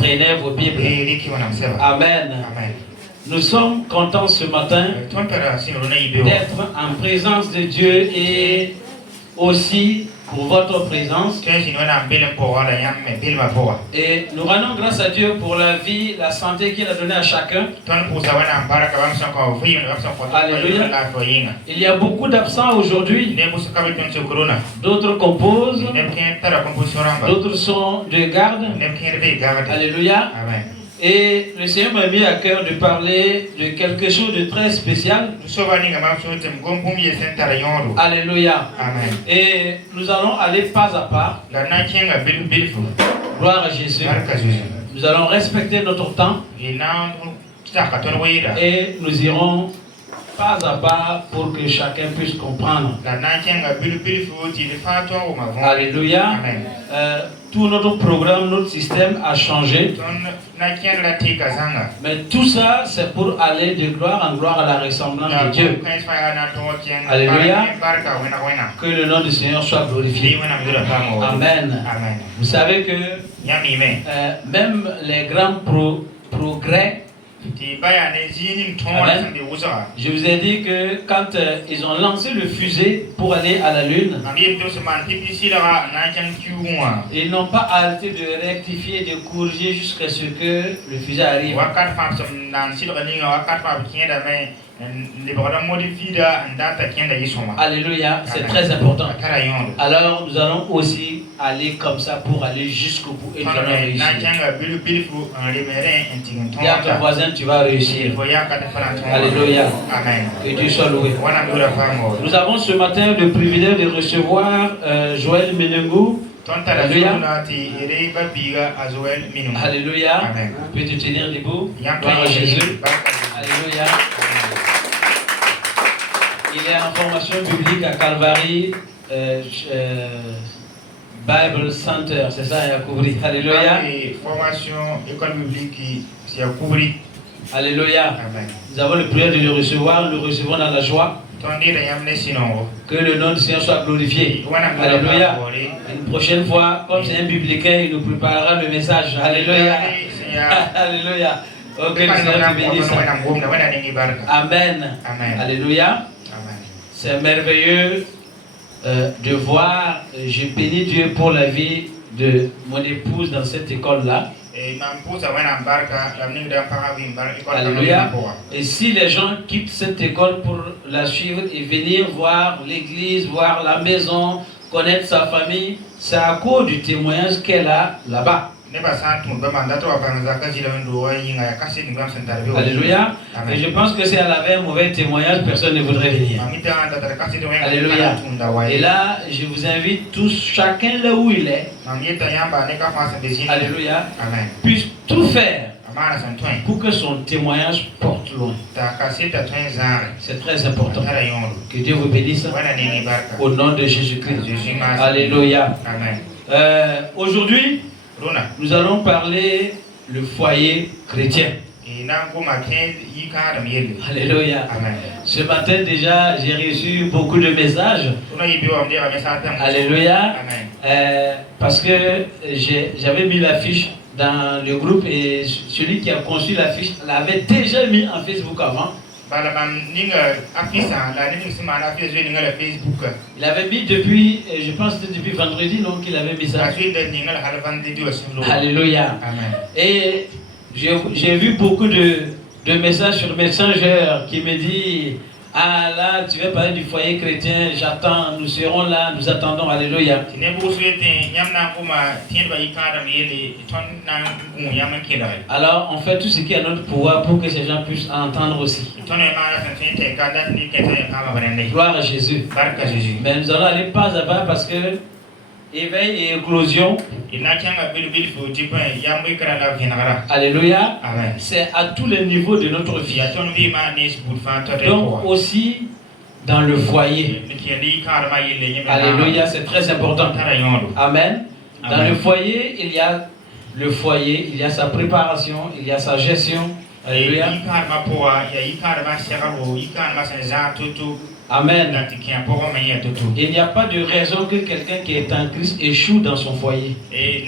Prenez vos Bibles. Amen. Nous sommes contents ce matin d'être en présence de Dieu et aussi pour votre présence. Et nous rendons grâce à Dieu pour la vie, la santé qu'il a donnée à chacun. Alléluia. Il y a beaucoup d'absents aujourd'hui. D'autres composent. D'autres sont de garde. Alléluia. Et le Seigneur m'a mis à cœur de parler de quelque chose de très spécial. Alléluia. Amen. Et nous allons aller pas à pas. Gloire à Jésus. Nous allons respecter notre temps. Et nous irons pas à pas pour que chacun puisse comprendre. Alléluia. Amen. Tout notre programme, notre système a changé. Mais tout ça, c'est pour aller de gloire en gloire à la ressemblance de Dieu. Alléluia. Que le nom du Seigneur soit glorifié. Amen. Amen. Vous savez que même les grands progrès. Amen. Je vous ai dit que quand ils ont lancé le fusée pour aller à la Lune, ils n'ont pas arrêté de rectifier, de corriger jusqu'à ce que le fusée arrive. Alléluia, c'est très important. Alors nous allons aussi aller comme ça pour aller jusqu'au bout et nous allons réussir. Dis à ton voisin, tu vas réussir. Alléluia. Amen. Que Dieu soit loué. Nous avons ce matin le privilège de recevoir Joël Menengou. Alléluia. Alléluia. Amen. Tu peux te tenir debout. Gloire à Jésus. Alléluia. Il est en formation biblique à Calvary Bible Center, c'est ça, à Koubri. Alléluia. Formation école biblique, c'est à Koubri. Alléluia. Amen. Nous avons le prière de le recevoir, nous le recevons dans la joie. Que le nom du Seigneur soit glorifié. Alléluia. Une prochaine fois, comme c'est un biblicain, il nous préparera le message. Alléluia. Alléluia. Ok, le Seigneur te bénisse. Amen. Amen. Alléluia. C'est merveilleux de voir, je bénis Dieu pour la vie de mon épouse dans cette école-là. Alléluia. Et si les gens quittent cette école pour la suivre et venir voir l'église, voir la maison, connaître sa famille, c'est à cause du témoignage qu'elle a là-bas. Alléluia. Et je pense que si elle avait un mauvais témoignage, personne ne voudrait venir. Alléluia. Et là, je vous invite tous, chacun là où il est, alléluia, puisse tout faire pour que son témoignage porte loin. C'est très important. Que Dieu vous bénisse au nom de Jésus-Christ. Alléluia. Aujourd'hui, nous allons parler le foyer chrétien. Alléluia. Amen. Ce matin déjà, j'ai reçu beaucoup de messages. Alléluia. Parce que j'avais mis l'affiche dans le groupe et celui qui a conçu l'affiche l'avait déjà mis en Facebook avant. Il avait mis depuis, je pense que depuis vendredi, non, qu'il avait mis ça. Alléluia. Amen. Et j'ai vu beaucoup de messages sur Messenger qui me disent, ah là, tu veux parler du foyer chrétien, j'attends, nous serons là, nous attendons. Alléluia. Alors, on fait tout ce qui est à notre pouvoir pour que ces gens puissent entendre aussi. Gloire à Jésus. Mais nous allons aller pas à pas parce que éveil et éclosion. Alléluia. C'est à tous les niveaux de notre vie. Donc aussi dans le foyer. Alléluia, c'est très important. Amen. Dans le foyer, il y a sa préparation, il y a sa gestion. Alléluia. Amen. Il n'y a pas de raison que quelqu'un qui est en Christ échoue dans son foyer. Il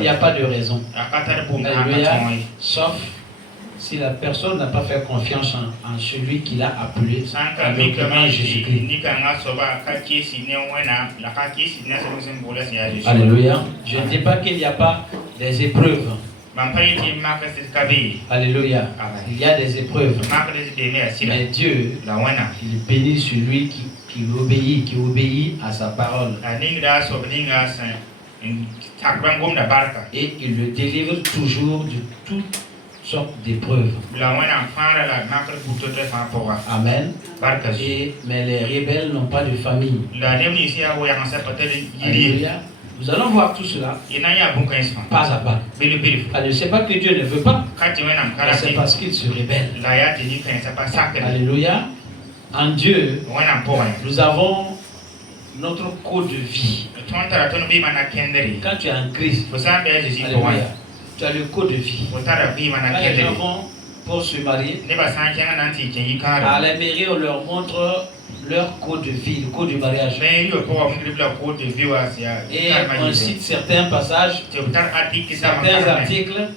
n'y a pas de raison. Alléluia. Sauf si la personne n'a pas fait confiance en celui qui l'a appelé, en Jésus-Christ. Alléluia. Je ne dis pas qu'il n'y a pas des épreuves. Alléluia. Il y a des épreuves. Mais Dieu, il bénit celui qui obéit à sa parole. Et il le délivre toujours de toutes sortes d'épreuves. Amen. Mais les rebelles n'ont pas de famille. Alléluia. Nous allons voir tout cela pas à pas. Alors, ce n'est pas que Dieu ne veut pas, mais c'est parce qu'il se rebelle. Alléluia. En Dieu, nous avons notre code de vie. Quand tu es en Christ, alléluia, tu as le code de vie. Quand les gens vont pour se marier, à la mairie, on leur montre leur code de vie, le code du mariage. Et on cite certains passages, certains articles,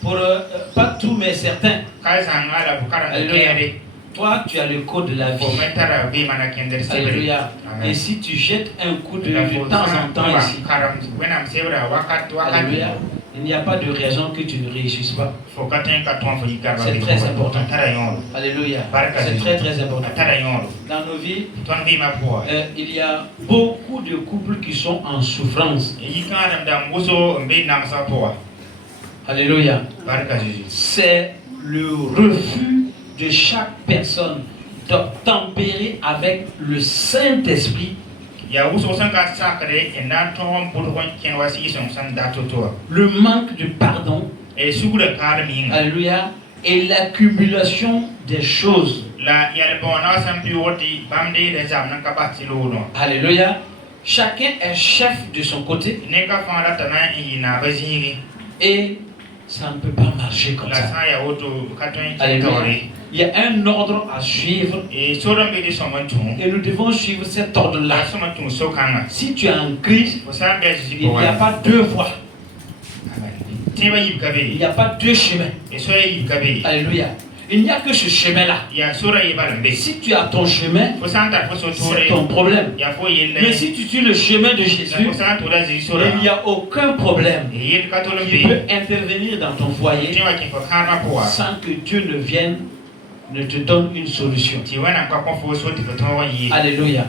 pour pas tout, mais certains. Alléluia. Toi, tu as le code de la vie. Alléluia. Et si tu jettes un coup de temps en temps ici, alléluia, il n'y a pas de raison que tu ne réussisses pas. C'est très important. Alléluia. C'est très très important. Dans nos vies, il y a beaucoup de couples qui sont en souffrance. Alléluia. C'est le refus de chaque personne d'obtempérer avec le Saint-Esprit. Le manque de pardon. Alléluia. Et l'accumulation des choses. Alléluia. Chacun est chef de son côté. Et ça ne peut pas marcher comme ça. Alléluia. Il y a un ordre à suivre et nous devons suivre cet ordre-là. Si tu es en Christ, il n'y a pas deux voies. Il n'y a pas deux chemins. Alléluia. Il n'y a que ce chemin-là. Si tu as ton chemin, c'est ton problème. Mais si tu suis le chemin de Jésus, il n'y a aucun problème qui peut intervenir dans ton foyer sans que Dieu ne te donne une solution. Alléluia.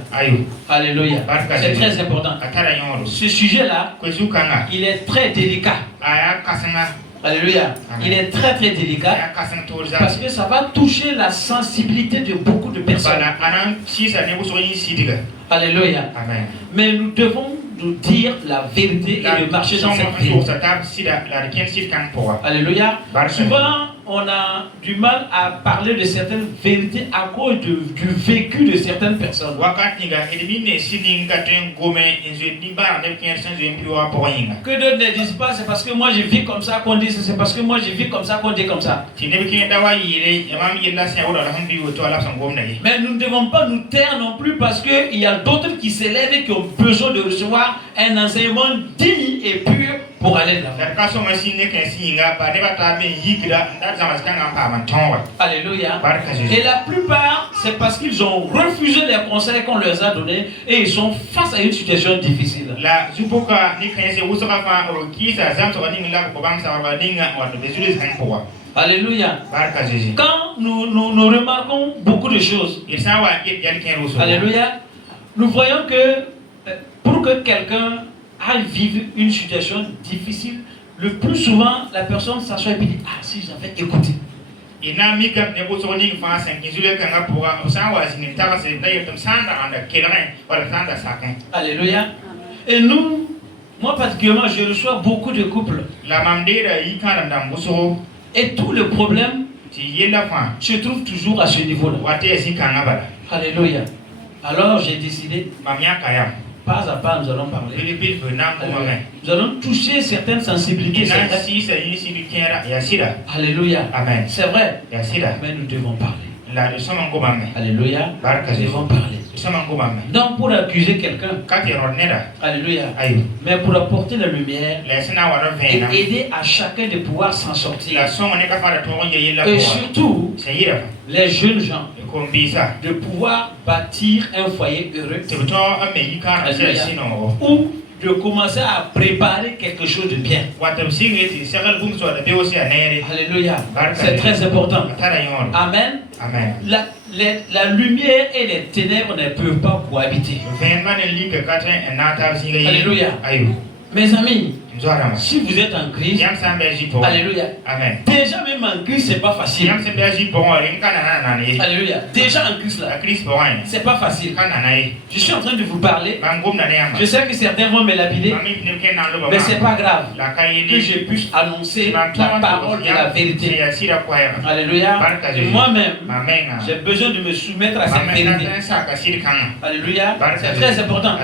Alléluia. C'est très important. Ce sujet-là, il est très délicat. Alléluia. Il est très très délicat parce que ça va toucher la sensibilité de beaucoup de personnes. Alléluia. Mais nous devons nous dire la vérité et de marcher dans cette vérité. Alléluia. Souvent, on a du mal à parler de certaines vérités à cause du vécu de certaines personnes. Que d'autres ne disent pas, c'est parce que moi je vis comme ça qu'on dit, c'est parce que moi je vis comme ça qu'on dit comme ça. Mais nous ne devons pas nous taire non plus parce qu'il y a d'autres qui s'élèvent et qui ont besoin de recevoir un enseignement digne et pur pour aller de l'avant. Alléluia. Et la plupart, c'est parce qu'ils ont refusé les conseils qu'on leur a donnés et ils sont face à une situation difficile. Alléluia. Quand nous remarquons beaucoup de choses, alléluia, nous voyons que pour que quelqu'un aille vivre une situation difficile, le plus souvent, la personne s'assoit et dit, ah, si j'avais écouté. Alléluia. Et nous, moi particulièrement, je reçois beaucoup de couples. Et tout le problème se trouve toujours à ce niveau-là. Alléluia. Alors j'ai décidé, pas à pas, nous allons parler. Nous allons toucher certaines sensibilités. Alléluia. C'est vrai. Mais nous devons parler. Alléluia. Nous devons parler. Non pour accuser quelqu'un. Alléluia. Mais pour apporter la lumière et aider à chacun de pouvoir s'en sortir. Et surtout, les jeunes gens, de pouvoir bâtir un foyer heureux. Ou de commencer à préparer quelque chose de bien. Alléluia. C'est très important. Amen. Amen. La lumière et les ténèbres ne peuvent pas cohabiter. Alléluia. Mes amis, si vous êtes en Christ, alléluia. Amen. Déjà même en Christ, c'est pas facile. Alléluia. Déjà en Christ là, c'est pas facile. Je suis en train de vous parler. Je sais que certains vont me lapider, mais c'est pas grave. Que je puisse annoncer la parole de la vérité. Alléluia. Et moi-même, j'ai besoin de me soumettre à cette vérité. Alléluia. C'est très important.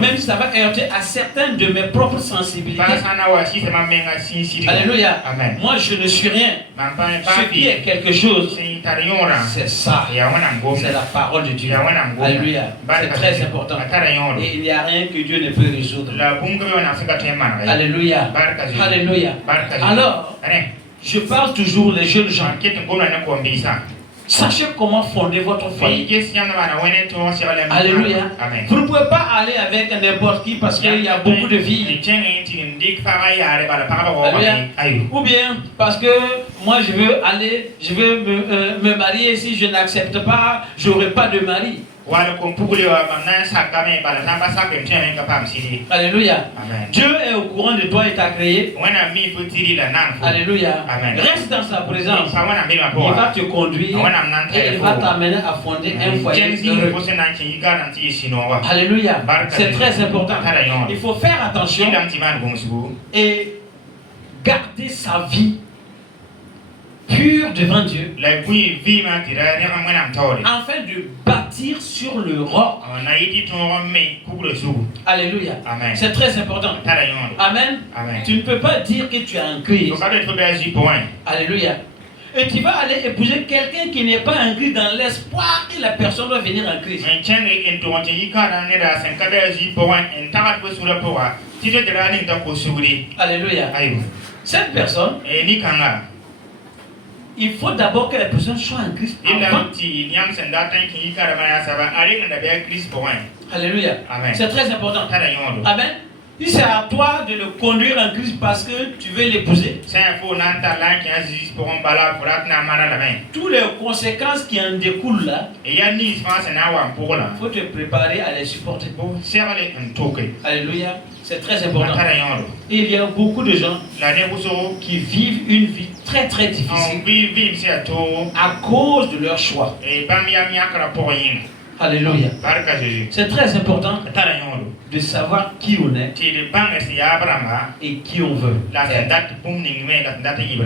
Même si ça va heurter à certaines de mes propres sensibilités. Alléluia. Amen. Moi je ne suis rien. Ce qui est quelque chose, c'est ça. C'est la parole de Dieu. Alléluia. C'est très important. Et il n'y a rien que Dieu ne peut résoudre. Alléluia. Alléluia. Alors, je parle toujours les jeunes gens. Sachez comment fonder votre foyer. Alléluia. Vous ne pouvez pas aller avec n'importe qui parce qu'il y a beaucoup de filles. Alléluia. Ou bien parce que moi je veux me marier. Si je n'accepte pas, je n'aurai pas de mari. Alléluia. Amen. Dieu est au courant de toi et t'a créé. Alléluia. Amen. Reste dans sa présence. Il va te conduire et il va t'amener à fonder un foyer heureux. Alléluia. C'est très important. Il faut faire attention et garder sa vie pure devant Dieu, afin de bâtir sur le roc. Alléluia. C'est très important. Amen. Amen. Tu ne peux pas dire que tu es en Christ. Alléluia. Et tu vas aller épouser quelqu'un qui n'est pas en Christ dans l'espoir que la personne va venir en Christ. Alléluia. Cette personne, il faut d'abord que la personne soit en Christ. Alléluia. C'est très important. Amen. Si c'est à toi de le conduire en Christ parce que tu veux l'épouser, toutes les conséquences qui en découlent là, il faut te préparer à les supporter. Alléluia. C'est très important. Et il y a beaucoup de gens qui vivent une vie très très difficile à cause de leur choix. Alléluia. C'est très important de savoir qui on est et qui on veut.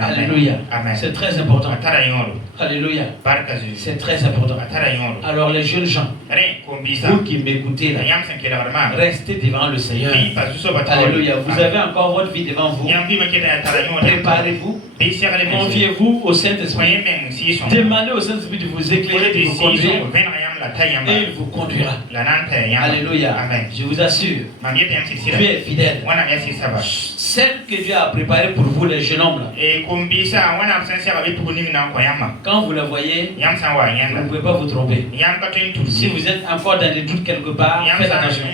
Alléluia. C'est très important. Alléluia. C'est très important. Alors les jeunes gens, vous qui m'écoutez là, restez devant le Seigneur. Alléluia. Vous avez encore votre vie devant vous. Préparez-vous. Confiez-vous au Saint-Esprit. Demandez au Saint-Esprit de vous éclairer, de vous conduire. Et il vous conduira. Alléluia. Je vous assure, Dieu est fidèle. Celle que Dieu a préparée pour vous, les jeunes hommes là. Quand vous la voyez, vous ne pouvez pas vous tromper. Si vous êtes encore dans des doutes quelque part, faites attention.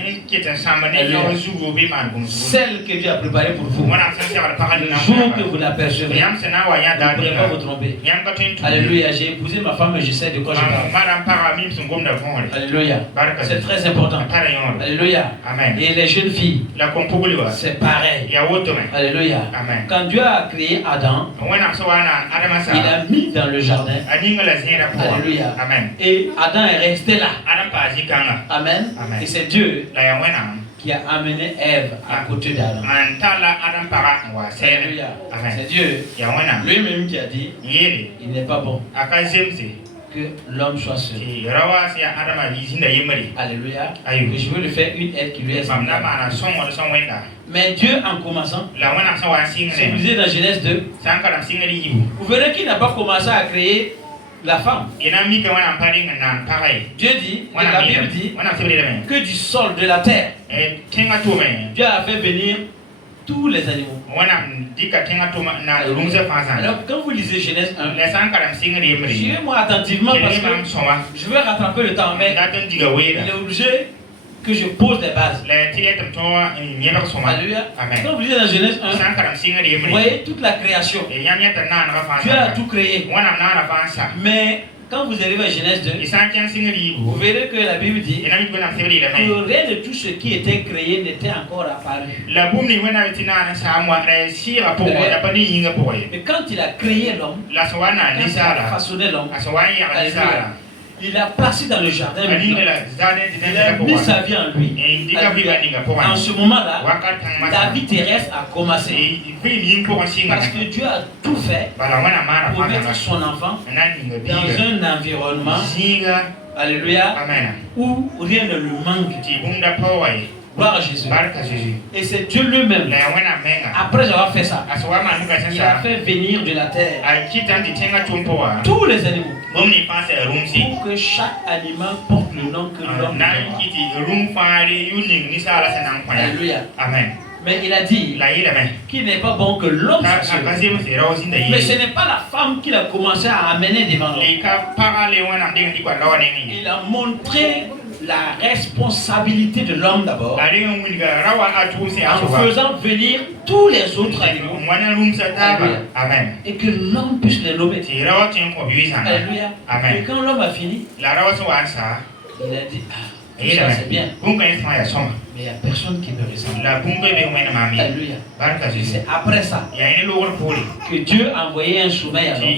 Celle que Dieu a préparée pour vous, le jour que vous l'apercevrez, vous ne pourrez pas vous tromper. Alléluia. J'ai épousé ma femme et je sais de quoi je parle. Alléluia. C'est très important. Alléluia. Et les jeunes filles, c'est pareil. Alléluia. Quand Dieu a créé Adam, il a mis dans le jardin. Alléluia. Et Adam est resté là. Amen. Et c'est Dieu qui a amené Ève à côté d'Adam. Alléluia. C'est Dieu lui-même qui a dit, il n'est pas bon que l'homme soit seul. Alléluia. Et je veux lui faire une aide qui lui est semblable. Mais Dieu, en commençant, si vous êtes dans Genèse 2, vous verrez qu'il n'a pas commencé à créer la femme. Dieu dit, la Bible dit, que du sol, de la terre, Dieu a fait venir tous les animaux. Alors quand vous lisez Genèse 1, suivez-moi attentivement parce que je vais rattraper le temps, mais il est obligé que je pose des bases. Alléluia. Quand vous lisez dans Genèse 1, vous voyez toute la création. Dieu a tout créé. Mais quand vous arrivez à Genèse 2, vous verrez que la Bible dit que rien de tout ce qui était créé n'était encore apparu. Mais quand il a créé l'homme, quand il a façonné l'homme, il l'a placé dans le jardin. Il a mis sa vie en lui. En ce moment-là, la vie terrestre a commencé. Parce que Dieu a tout fait pour mettre son enfant dans un environnement, alléluia, où rien ne lui manque. Gloire à Jésus. Et c'est Dieu lui-même. Après avoir fait ça, il a fait venir de la terre tous les animaux pour que chaque animal porte le nom que l'homme porte. Alléluia. Amen. Mais il a dit qu'il n'est pas bon que l'homme soit seul. Mais ce n'est pas la femme qu'il a commencé à amener devant l'homme. Il a montré la responsabilité de l'homme d'abord en faisant venir tous les autres animaux. Amen. Et que l'homme puisse les nommer. Alléluia. Et quand l'homme a fini, il a dit ça c'est bien. Mais il n'y a personne qui me ressemble. Alléluia. C'est après ça que Dieu a envoyé un sommeil à l'homme.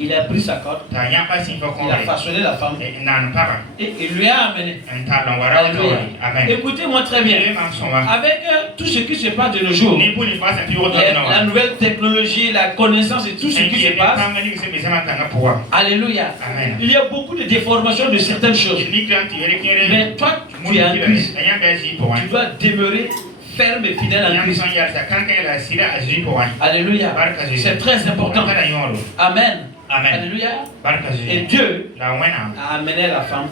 Il a pris sa corde, il a façonné la femme et il lui a amené. Alléluia. Écoutez-moi très bien. Avec tout ce qui se passe de nos jours, la nouvelle technologie, la connaissance et tout ce qui se passe, alléluia. Il y a beaucoup de déformations de certaines choses. Mais toi, tu es en Christ. Tu dois demeurer ferme et fidèle en Christ. Alléluia. C'est très important. Amen. Alléluia. Et Dieu a amené la femme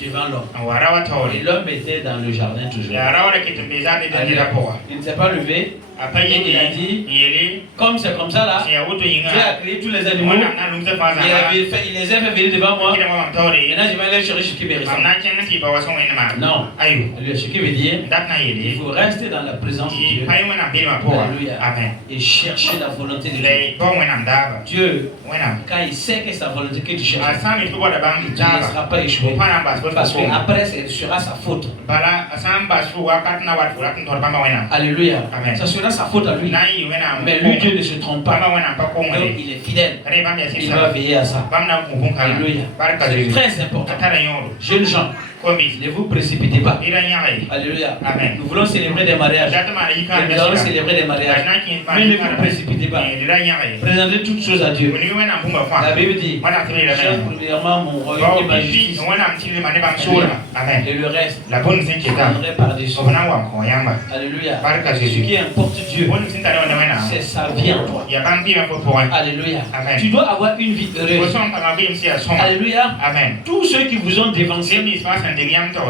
devant l'homme. Et l'homme était dans le jardin toujours. Il ne s'est pas levé. Et il a dit, comme c'est comme ça là, Dieu a créé tous les animaux. Il les a fait venir devant moi. Et là je vais aller chercher ce qui me ressemble. Non. Ce qui veut dire, il faut rester dans la présence de Dieu. Alléluia. Et chercher la volonté de Dieu. Dieu, quand il sait que c'est sa volonté que tu cherches, tu ne seras pas échoué. Parce qu'après, ce sera sa faute. Alléluia. Ça sera sa faute à lui. Mais lui, Dieu ne se trompe pas. Donc, il est fidèle. Il va veiller à ça. Alléluia. C'est très important. Jeunes gens, ne vous précipitez pas. Alléluia. Nous voulons célébrer des mariages. Nous allons célébrer des mariages. Mais ne vous précipitez pas. Présentez toutes choses à Dieu. La Bible dit, cherche premièrement mon royaume et ma justice. Et le reste, je donnerai par-dessus. Alléluia. Ce qui importe Dieu, c'est sa vie en toi. Alléluia. Tu dois avoir une vie heureuse. Alléluia. Tous ceux qui vous ont dévancé,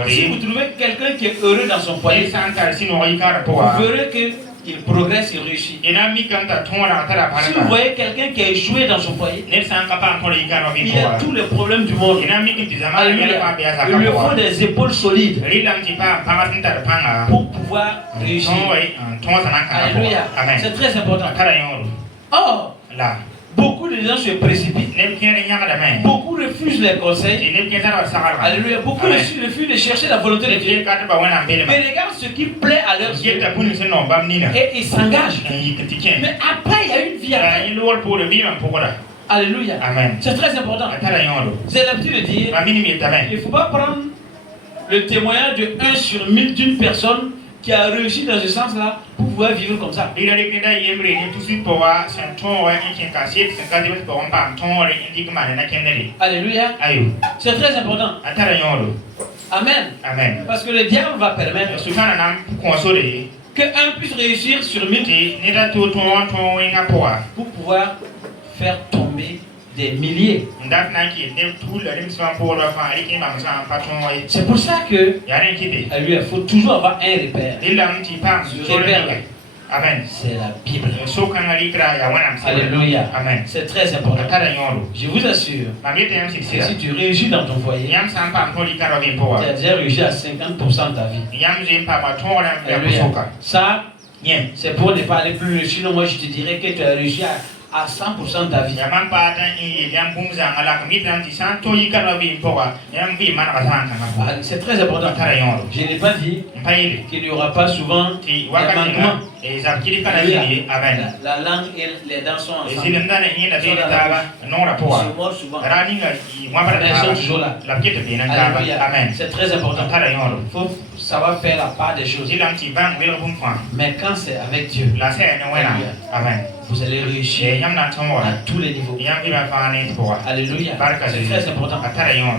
si vous trouvez quelqu'un qui est heureux dans son foyer, vous verrez qu'il progresse, il réussit. Si vous voyez quelqu'un qui a échoué dans son foyer, il a tous les problèmes du monde. Alléluia. Il lui faut des épaules solides pour pouvoir réussir. Alléluia. C'est très important. Or, beaucoup de gens se précipitent. Beaucoup refusent les conseils. Alléluia. Beaucoup refusent de chercher la volonté de Dieu. Mais regarde ce qui plaît à leur Dieu. Et ils s'engagent. Mais après, il y a une vie après. Alléluia. C'est très important. J'ai l'habitude de dire, il ne faut pas prendre le témoignage de 1 sur 1000 d'une personne qui a réussi dans ce sens-là pour pouvoir vivre comme ça. Alléluia. C'est très important. Amen. Parce que le diable va permettre qu'un puisse réussir sur 1000 pour pouvoir faire tomber des milliers. C'est pour ça que il faut toujours avoir un repère. Ce repère-là, c'est la Bible. Alléluia. C'est très important. Je vous assure que si tu réussis dans ton foyer, tu as déjà réussi à 50% de ta vie. Alléluia. Ça, c'est pour ne pas aller plus loin. Sinon, moi, je te dirais que tu as réussi à 100% de ta vie. C'est très important. Je n'ai pas dit qu'il n'y aura pas souvent des manquements. La langue et les dents sont ensemble. Mais elles sont toujours là. C'est très important. Il faut savoir faire la part des choses. Mais quand c'est avec Dieu, vous allez réussir à tous les niveaux. Alléluia. C'est très important.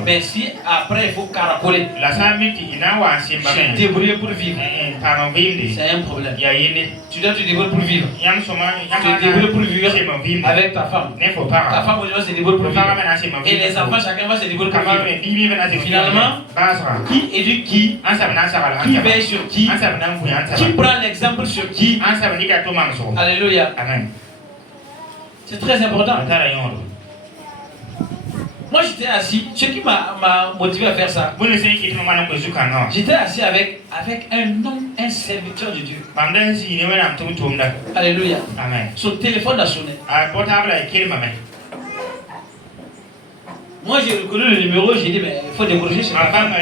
Mais si après il faut caracoler, se débrouiller pour vivre, c'est un problème. Tu dois te débrouiller pour vivre. Te débrouiller pour vivre avec ta femme. Ta femme aujourd'hui se débrouille pour vivre. Et les enfants, chacun va se débrouiller pour vivre. Finalement, qui éduque qui? Qui veille sur qui? Qui prend l'exemple sur qui? Alléluia. Amen. C'est très important. Moi j'étais assis, ce qui m'a motivé à faire ça. J'étais assis avec un homme, un serviteur de Dieu. Alléluia. Amen. Son téléphone a sonné. Moi j'ai reconnu le numéro, j'ai dit mais il faut décrocher sur la femme.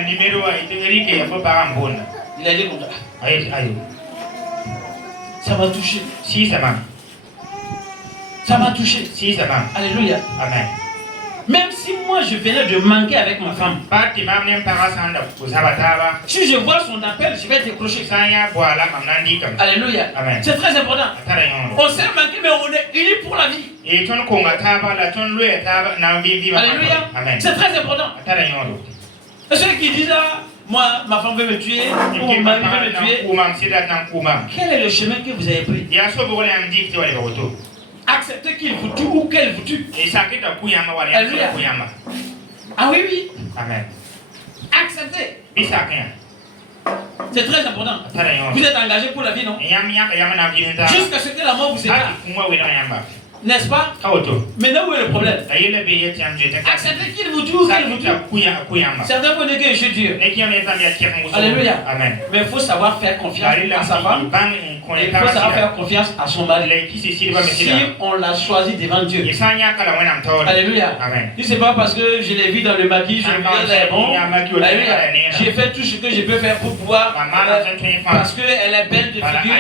Il a dit comme ça. Ça m'a touché. Si, ça m'a. Ça m'a touché. Si, ça m'a. Alléluia. Amen. Même si moi je venais de manquer avec ma femme, si je vois son appel, je vais décrocher. Alléluia. Amen. C'est très important. On s'est manqué, mais on est unis pour la vie. Alléluia. Amen. C'est très important. Et ceux qui disent moi, ma femme veut me tuer, ou mon mari veut me tuer, quel est le chemin que vous avez pris? Acceptez qu'il vous tue ou qu'elle vous tue. Alléluia. Ah oui, oui. Amen. Acceptez. C'est très important. Vous êtes engagé pour la vie, non? Jusqu'à ce que la mort vous sépare. N'est-ce pas? Maintenant, où est le problème? Acceptez qu'il vous tue ou qu'elle vous tue. Certains vont dire que je suis Dieu. Alléluia. Amen. Mais il faut savoir faire confiance à sa femme. Il faut savoir faire confiance à son mari. Si on l'a choisi devant Dieu. Alléluia. Amen. Si c'est pas parce que je l'ai vu dans le maquis, je me dis bon. Alléluia. J'ai fait tout ce que je peux faire pour pouvoir. Parce qu'elle est belle de figure.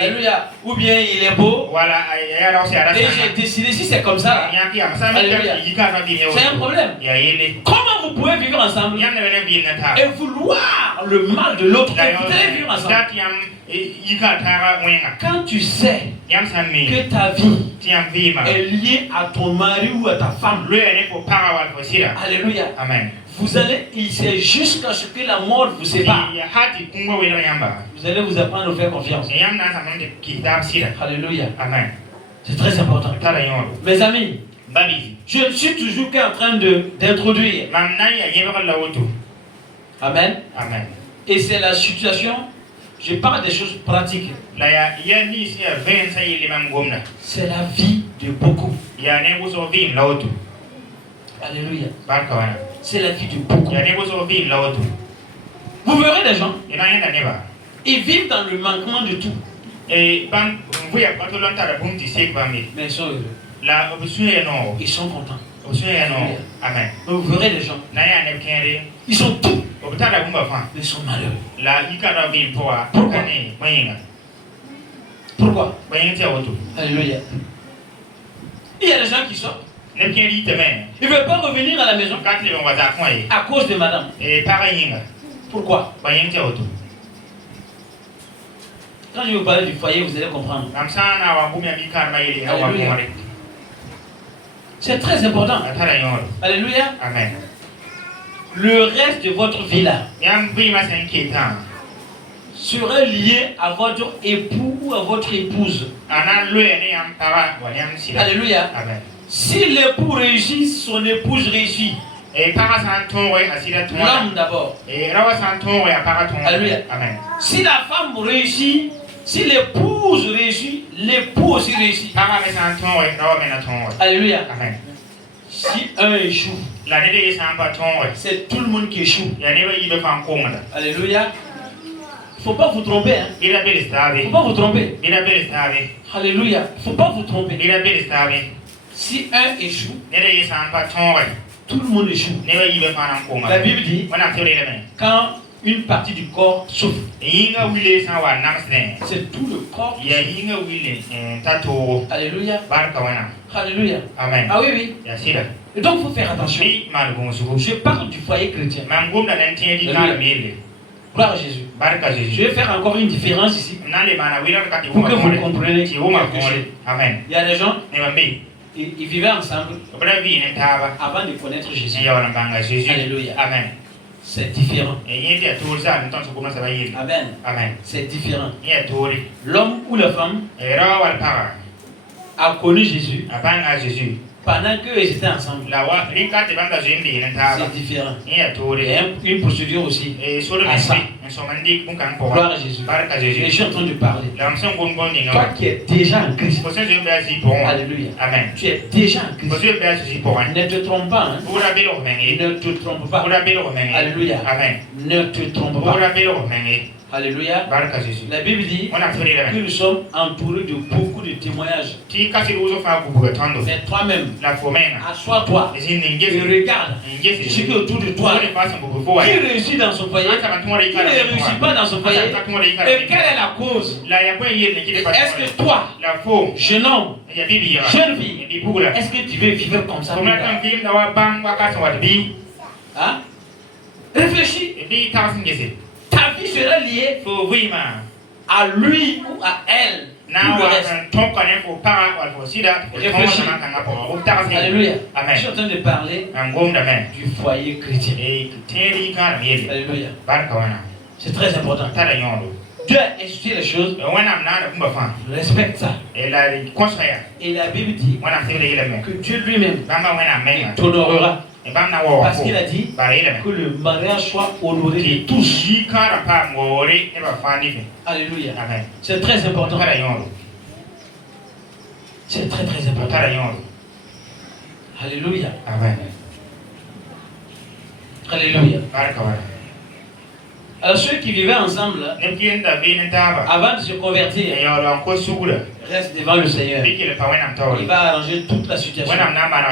Alléluia. Ou bien il est beau. Et j'ai décidé, si c'est comme ça, alléluia, c'est un problème. Comment vous pouvez vivre ensemble et vouloir le mal de l'autre et vous allez vivre ensemble? Quand tu sais que ta vie est liée à ton mari ou à ta femme, alléluia, amen. Vous allez, c'est jusqu'à ce que la mort vous sépare. Vous allez vous apprendre à faire confiance. Alléluia, amen. C'est très important. Mes amis, je suis toujours en train d'introduire. Amen. Amen. Et c'est la situation, je parle des choses pratiques. C'est la vie de beaucoup. Alléluia. C'est la vie de beaucoup. Vous verrez des gens, ils vivent dans le manquement de tout. Mais ils sont heureux. Ils sont contents. Amen. Vous verrez les gens, ils sont tout, mais ils sont malheureux. Pourquoi? Alléluia. Il y a des gens qui sortent. Ils ne veulent pas revenir à la maison à cause de madame. Pourquoi? Quand je vais vous parler du foyer, vous allez comprendre. Alléluia. C'est très important. Alléluia. Amen. Le reste de votre vie là serait lié à votre époux ou à votre épouse. Alléluia. Amen. Si l'époux réussit, son épouse réussit. L'homme d'abord. Alléluia. Amen. Si la femme réussit, si l'épouse réussit, l'époux aussi réussit. Alléluia. Amen. Si un échoue, c'est tout le monde qui échoue. Alléluia. Faut pas vous tromper. Hein. Faut pas vous tromper. Alléluia. Faut pas vous tromper. Si un échoue, tout le monde échoue. La Bible dit, quand une partie du corps souffre, c'est tout le corps qui souffre. Alléluia. Alléluia. Amen. Ah oui, oui. Et donc il faut faire attention. Je parle du foyer chrétien. Gloire à Jésus. Je vais faire encore une différence ici pour que vous compreniez. Amen. Il y a des gens, ils vivaient ensemble avant de connaître Jésus. Alléluia. Amen. C'est différent. Amen. Amen. C'est différent. L'homme ou la femme a connu Jésus pendant qu'ils étaient ensemble. C'est différent. Il y a une procédure aussi à ça. Gloire à Jésus. Et je suis en train de parler. Toi qui es déjà en Christ. Alléluia. Amen. Tu es déjà en Christ. Ne te trompe pas. Hein? Ne te trompe pas. Alléluia. Amen. Ne te trompe pas. Alléluia. La Bible dit que nous sommes entourés de beaucoup de témoignages. Mais toi-même, assois-toi et regarde ce qui est autour de toi. Qui réussit dans son foyer? Qui ne réussit pas dans son foyer? Et quelle est la cause? Est-ce que toi, jeune homme, jeune fille, est-ce que tu veux vivre comme ça? Hein? Réfléchis. Ta vie sera liée à lui ou à elle. Alléluia. Je suis en train de parler du foyer chrétien. Alléluia. C'est très important. Dieu a institué les choses. Respecte ça. Et la Bible dit que Dieu lui-même t'honorera. Parce qu'il a dit que le mariage soit honoré de tous. Alléluia. C'est très important. C'est très très important. Alléluia. Alléluia. Alors ceux qui vivaient ensemble, avant de se convertir, restent devant le Seigneur. Il va arranger toute la situation.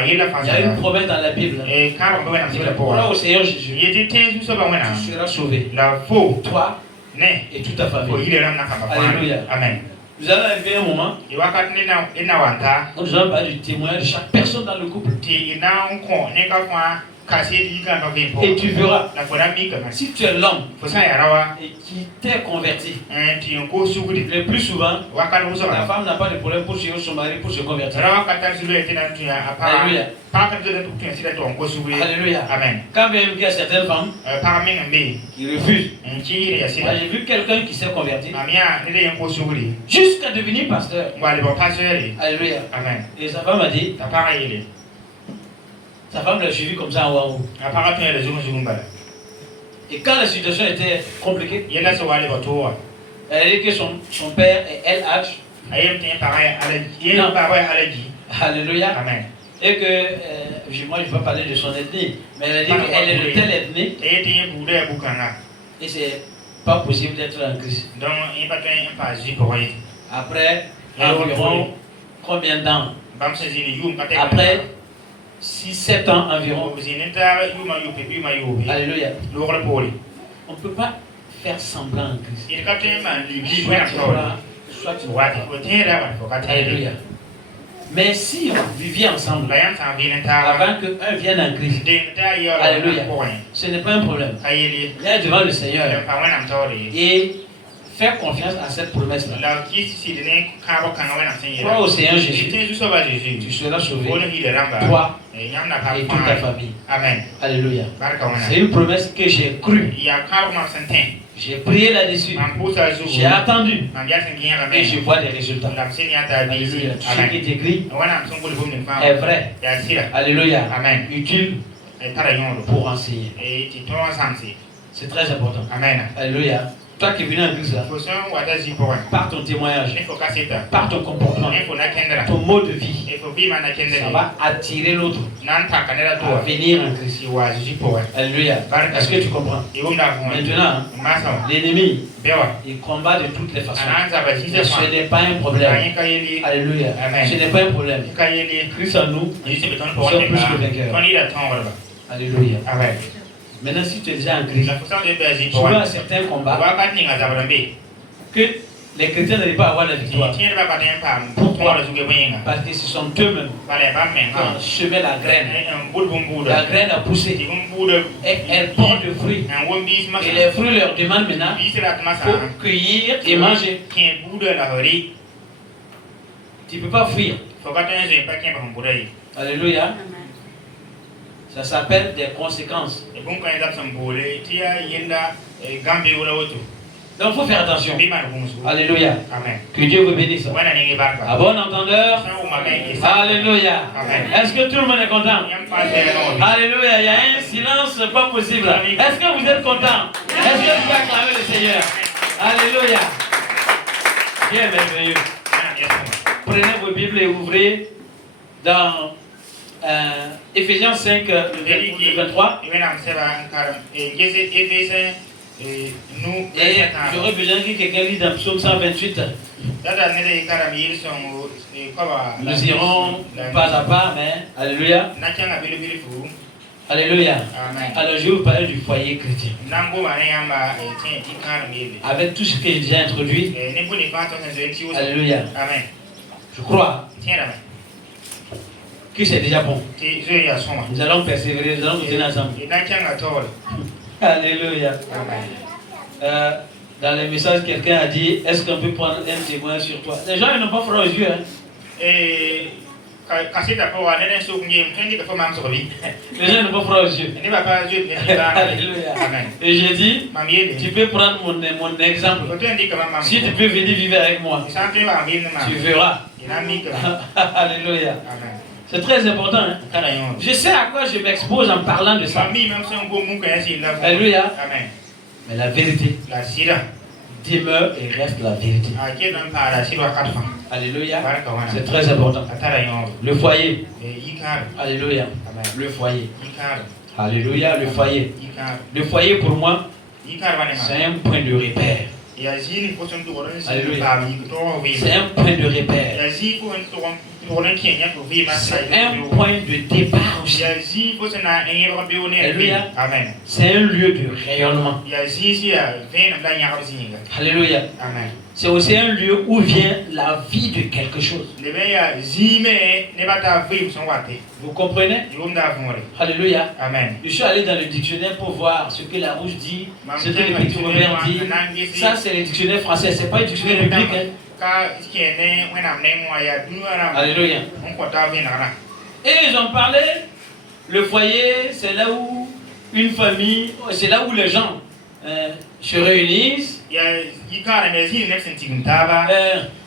Il y a une promesse dans la Bible. Là au Seigneur Jésus, tu seras sauvé. Toi et toute ta famille. Alléluia. Amen. Nous allons arriver à un moment où nous allons parler du témoignage de chaque personne dans le couple. Et tu verras, si tu es l'homme et qui t'est converti, le plus souvent, la femme n'a pas de problème pour suivre son mari pour se convertir. Alléluia. Alléluia. Amen. Quand même il y a certaines femmes qui refusent. Moi j'ai vu quelqu'un qui s'est converti jusqu'à devenir pasteur. Alléluia. Amen. Et sa femme a dit, sa femme l'a suivi comme ça en haut. Et quand la situation était compliquée, elle a dit que son père et elle âge. Alléluia. Amen. Et que, moi je ne vais pas parler de son ethnie, mais elle a dit qu'elle est de telle ethnie. Et c'est pas possible d'être en Christ. Après environ combien de temps? Après 6-7 ans environ. Alléluia. On ne peut pas faire semblant en Christ. Soit tu vois. Alléluia. Mais si vous viviez ensemble, avant qu'un vienne en Christ, alléluia, ce n'est pas un problème. Viens devant le Seigneur et faire confiance à cette promesse-là. Crois au Seigneur Jésus, tu seras sauvé, toi et toute ta famille. Amen. Alléluia. C'est une promesse que j'ai crue. J'ai prié là-dessus. J'ai attendu. Et je vois des résultats. Alléluia. Tout ce qui est écrit est vrai. Alléluia. Amen. Utile pour enseigner. C'est très important. Amen. Alléluia. Toi qui es venu en église là, par ton témoignage, par ton comportement, ton mode de vie, ça va attirer l'autre à venir en Christ. Alléluia. Est-ce que tu comprends? Maintenant, l'ennemi, il combat de toutes les façons. Mais ce n'est pas un problème. Alléluia. Ce n'est pas un problème. Christ en nous, nous sommes plus que vainqueurs. Alléluia. Amen. Maintenant, si tu es déjà en Christ, tu vois certains combats que les chrétiens n'arrivent pas à avoir la victoire. Pourquoi? Parce que ce sont eux-mêmes qui ont semé la graine. La graine a poussé et elle porte des fruits. Et les fruits leur demandent maintenant pour cueillir et manger. Tu ne peux pas fuir. Alléluia. Ça s'appelle des conséquences. Donc il faut faire attention. Alléluia. Amen. Que Dieu vous bénisse. À bon entendeur. Alléluia. Est-ce que tout le monde est content? Alléluia. Il y a un silence pas possible. Est-ce que vous êtes content? Est-ce que vous pouvez acclamer le Seigneur? Alléluia. Bien merveilleux. Prenez vos Bibles et ouvrez dans Éphésiens 5, le 23. Et j'aurais besoin que quelqu'un lise dans Psaume 128. Nous irons pas à pas, mais Alléluia. Alléluia. Alors je vais vous parler du foyer chrétien. Avec tout ce que j'ai déjà introduit. Alléluia. Je crois que c'est déjà bon. Nous allons persévérer, nous allons nous tenir ensemble. Alléluia. Dans les messages, quelqu'un a dit, est-ce qu'on peut prendre un témoin sur toi? Les gens ils n'ont pas froid aux yeux. Hein? Les gens n'ont pas froid aux yeux. Alléluia. Et j'ai dit, tu peux prendre mon exemple. Si tu peux venir vivre avec moi, tu verras. Alléluia. C'est très important. Hein? Je sais à quoi je m'expose en parlant de ça. Alléluia. Mais la vérité demeure et reste la vérité. Alléluia. C'est très important. Le foyer. Alléluia. Le foyer. Alléluia. Le foyer. Le foyer pour moi, c'est un point de repère. Alléluia. C'est un point de repère. C'est un point de départ aussi. Alléluia. C'est un lieu de rayonnement. Alléluia. C'est aussi un lieu où vient la vie de quelque chose. Vous comprenez? Alléluia. Amen. Je suis allé dans le dictionnaire pour voir ce que la rouge dit, ce que le petit Robert dit. Ça, c'est le dictionnaire français, c'est pas le dictionnaire biblique. Hein? Alléluia. Et ils ont parlé, le foyer, c'est là où une famille, c'est là où les gens se réunissent.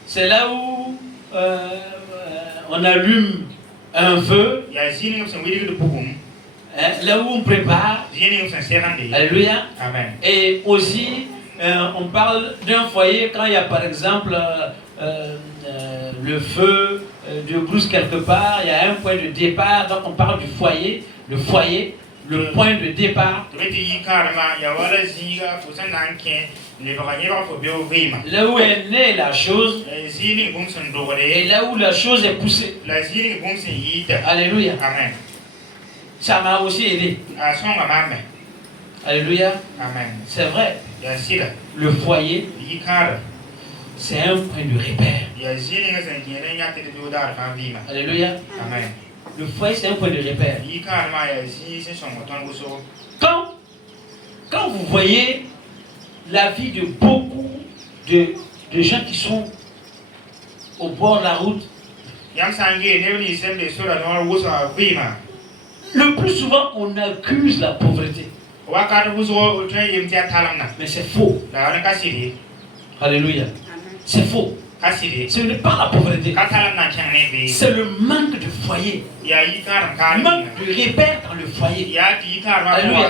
C'est là où on allume un feu. Là où on prépare. Alléluia. Amen. Et aussi, on parle d'un foyer quand il y a par exemple le feu de brousse quelque part, il y a un point de départ, donc on parle du foyer, le foyer, le point de départ. Là où est née la chose et là où la chose est poussée. Alléluia. Amen. Ça m'a aussi aidé. Alléluia. Amen. C'est vrai. Le foyer, c'est un point de repère. Alléluia. Amen. Le foyer, c'est un point de repère. Quand vous voyez la vie de beaucoup de gens qui sont au bord de la route, le plus souvent, on accuse la pauvreté. Mais c'est faux. Alléluia. C'est faux. Ce n'est pas la pauvreté. C'est le manque de foyer. Manque de repères dans le foyer. Alléluia.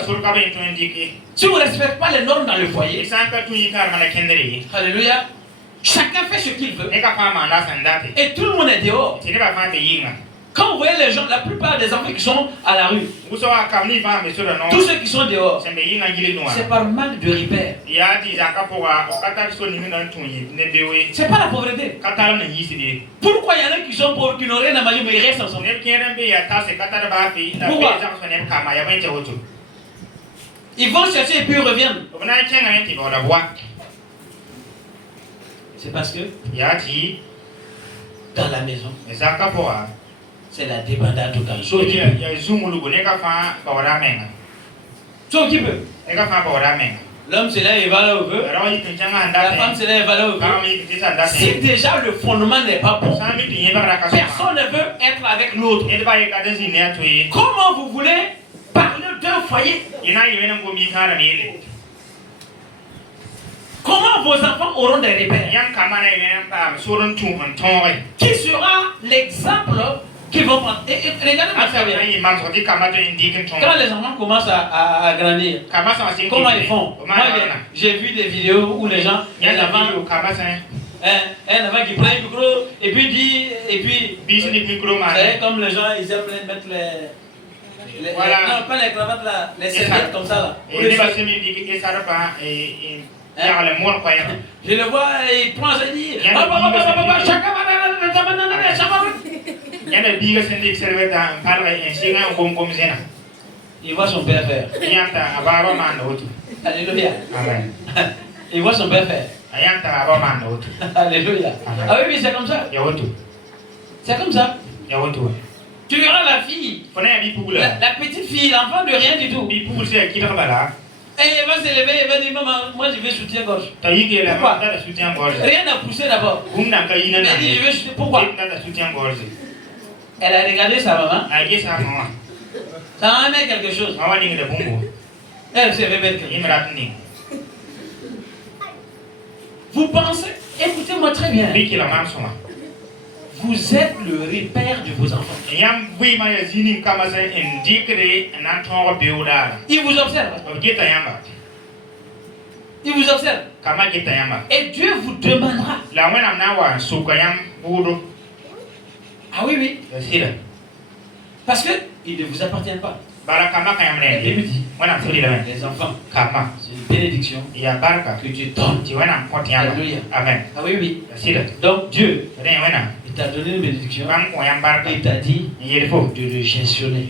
Si vous ne respectez pas les normes dans le foyer, alléluia, chacun fait ce qu'il veut. Et tout le monde est dehors. Quand vous voyez les gens, la plupart des enfants qui sont à la rue, tous ceux qui sont dehors, c'est par manque de repères. C'est pas la pauvreté. Pourquoi il y en a qui sont pauvres, qui n'ont rien à manger, mais ils restent ensemble? Pourquoi? Ils vont chercher et puis ils reviennent. C'est parce que dans la maison, c'est la débandade totale. Sauf qui peut. L'homme c'est là, il va là où veut. La femme c'est là, il va là où veut. Si déjà le fondement n'est pas bon, personne ne veut être avec l'autre. Comment vous voulez parler d'un foyer? Comment vos enfants auront des repères? Qui sera l'exemple qu'ils vont prendre? Et regardez ma famille. Quand les enfants commencent à grandir, comment ils font? Moi, j'ai vu des vidéos où les gens, un enfant qui prend un micro et puis dit, comme les gens, ils aiment mettre voilà. Non, pas les cravates là, les serviettes comme ça là. Je le vois, il prend ça et dit il voit son père faire. Alléluia. Il voit son père faire. Alléluia. Ah oui, c'est comme ça. C'est comme ça. Tu verras la fille, la petite fille, l'enfant de rien du tout. Et elle va se lever, elle va dire maman, moi je vais soutien-gorge. Pourquoi? Rien n'a poussé d'abord. Elle dit je vais soutien. Pourquoi? Elle a regardé sa maman. Ça va mettre quelque chose. Elle se fait mettre quelque chose. Vous pensez, écoutez-moi très bien. Vous êtes le repère de vos enfants. Ils vous observent. Il vous observe. Et Dieu vous demandera. Ah oui, oui. Parce qu'il ne vous appartient pas. Il lui dit, les enfants, c'est une bénédiction que tu donnes. Alléluia. Amen. Ah oui, oui. Donc Dieu, il t'a donné une bénédiction. Il t'a dit de le gestionner.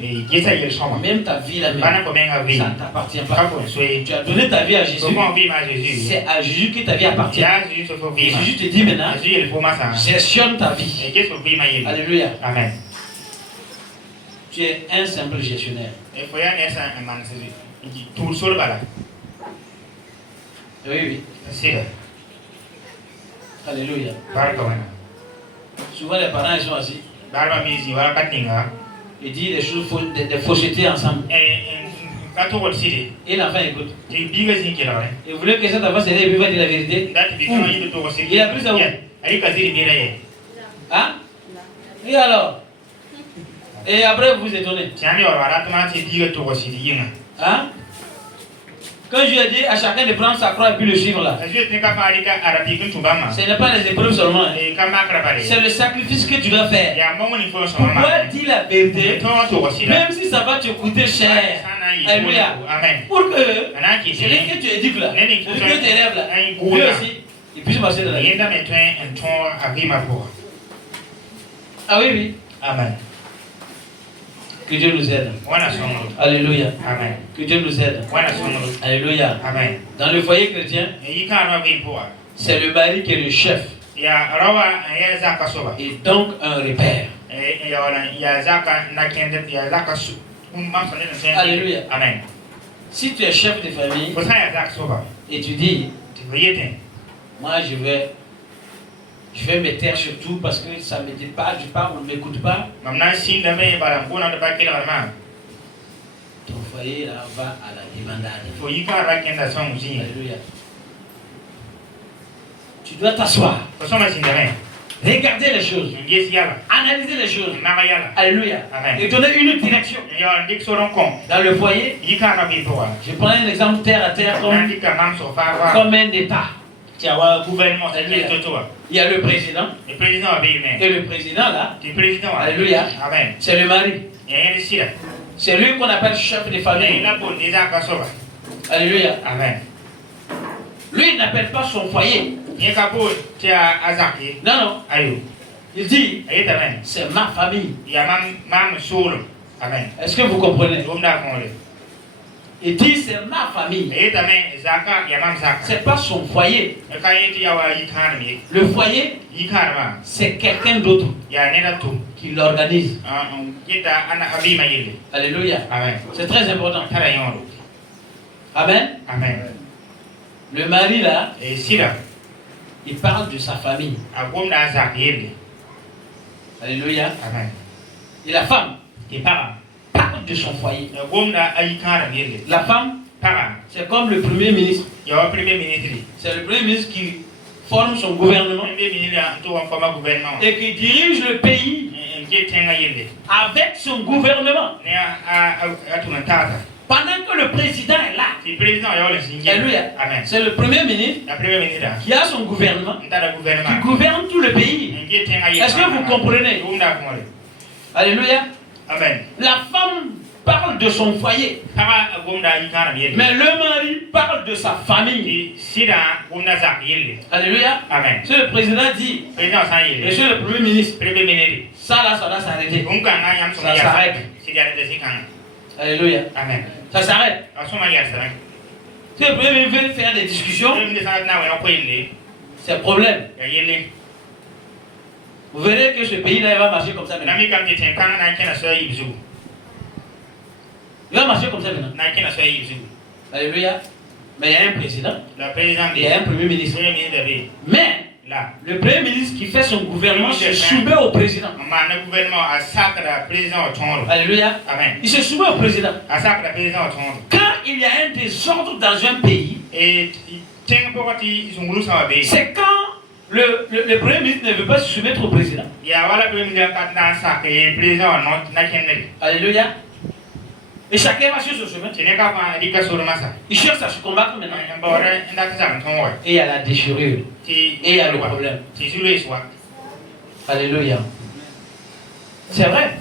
Même ta vie là, ça ne t'appartient pas. Tu as donné ta vie à Jésus. C'est à Jésus que ta vie appartient. Et Jésus te dit maintenant, gestionne ta vie. Alléluia. Amen. Tu es un simple gestionnaire. Oui, oui. Alléluia. Souvent les parents ils sont assis. Ils disent des choses, des faussetés ensemble. Et l'enfant écoute. Il voulait que cet enfant se lève et va dire la vérité. Il a pris ça où? Hein? Et alors? Et après vous étonnez. Hein? Quand je lui ai dit à chacun de prendre sa croix et puis le suivre là. Ce n'est pas les épreuves seulement. C'est le sacrifice que tu dois faire. Pourquoi dire la vérité? Même si ça va te coûter cher. Alléluia. Pour que celui que tu éduques là, pour que tes rêves là, Dieu aussi, il puisse passer dans la vie. Ah oui, oui. Amen. Que Dieu nous aide. Alléluia. Amen. Que Dieu nous aide. Alléluia. Amen. Dans le foyer chrétien, c'est le mari qui est le chef. Et donc un repère. Alléluia. Amen. Si tu es chef de famille et tu dis, moi je vais me taire sur tout parce que ça ne me dit pas, on ne m'écoute pas. Ton foyer foyer là va à la débandade. Alléluia. Tu dois t'asseoir. Regarder les choses. Analyser les choses. Alléluia. Et donner une direction. Dans le foyer, je prends un exemple terre à terre comme un État. Il y a le président. Et le président là, alléluia, c'est le mari. C'est lui qu'on appelle chef de famille. Alléluia. Lui, il n'appelle pas son foyer. Non, non. Il dit, c'est ma famille. Est-ce que vous comprenez? Il dit, c'est ma famille. C'est pas son foyer. Le foyer, c'est quelqu'un d'autre qui l'organise. Alléluia. C'est très important. Amen. Le mari là, il parle de sa famille. Alléluia. Et la femme, il parle de son foyer. La femme, c'est comme le premier ministre. C'est le premier ministre qui forme son gouvernement et qui dirige le pays avec son gouvernement. Pendant que le président est là, c'est le premier ministre qui a son gouvernement, qui gouverne tout le pays. Est-ce que vous comprenez? Alléluia. La femme parle de son foyer, mais le mari parle de sa famille. Alléluia. Si le président dit, monsieur le premier ministre, ça là, ça va s'arrêter. Ça s'arrête. Alléluia. Ça s'arrête. Si le premier ministre veut faire des discussions, c'est problème. Vous verrez que ce pays-là va marcher comme ça maintenant. Il va marcher comme ça maintenant. Alléluia. Mais il y a un président. Il y a un premier ministre. Mais le premier ministre qui fait son gouvernement se soumet au président. Alléluia. Il se soumet au président. Quand il y a un désordre dans un pays, c'est quand le premier ministre ne veut pas se soumettre au président. Alléluia. Et chacun va sur ce chemin. Il cherche à se combattre maintenant. Et il y a la déchirure. Et il y a le problème. Alléluia. C'est vrai.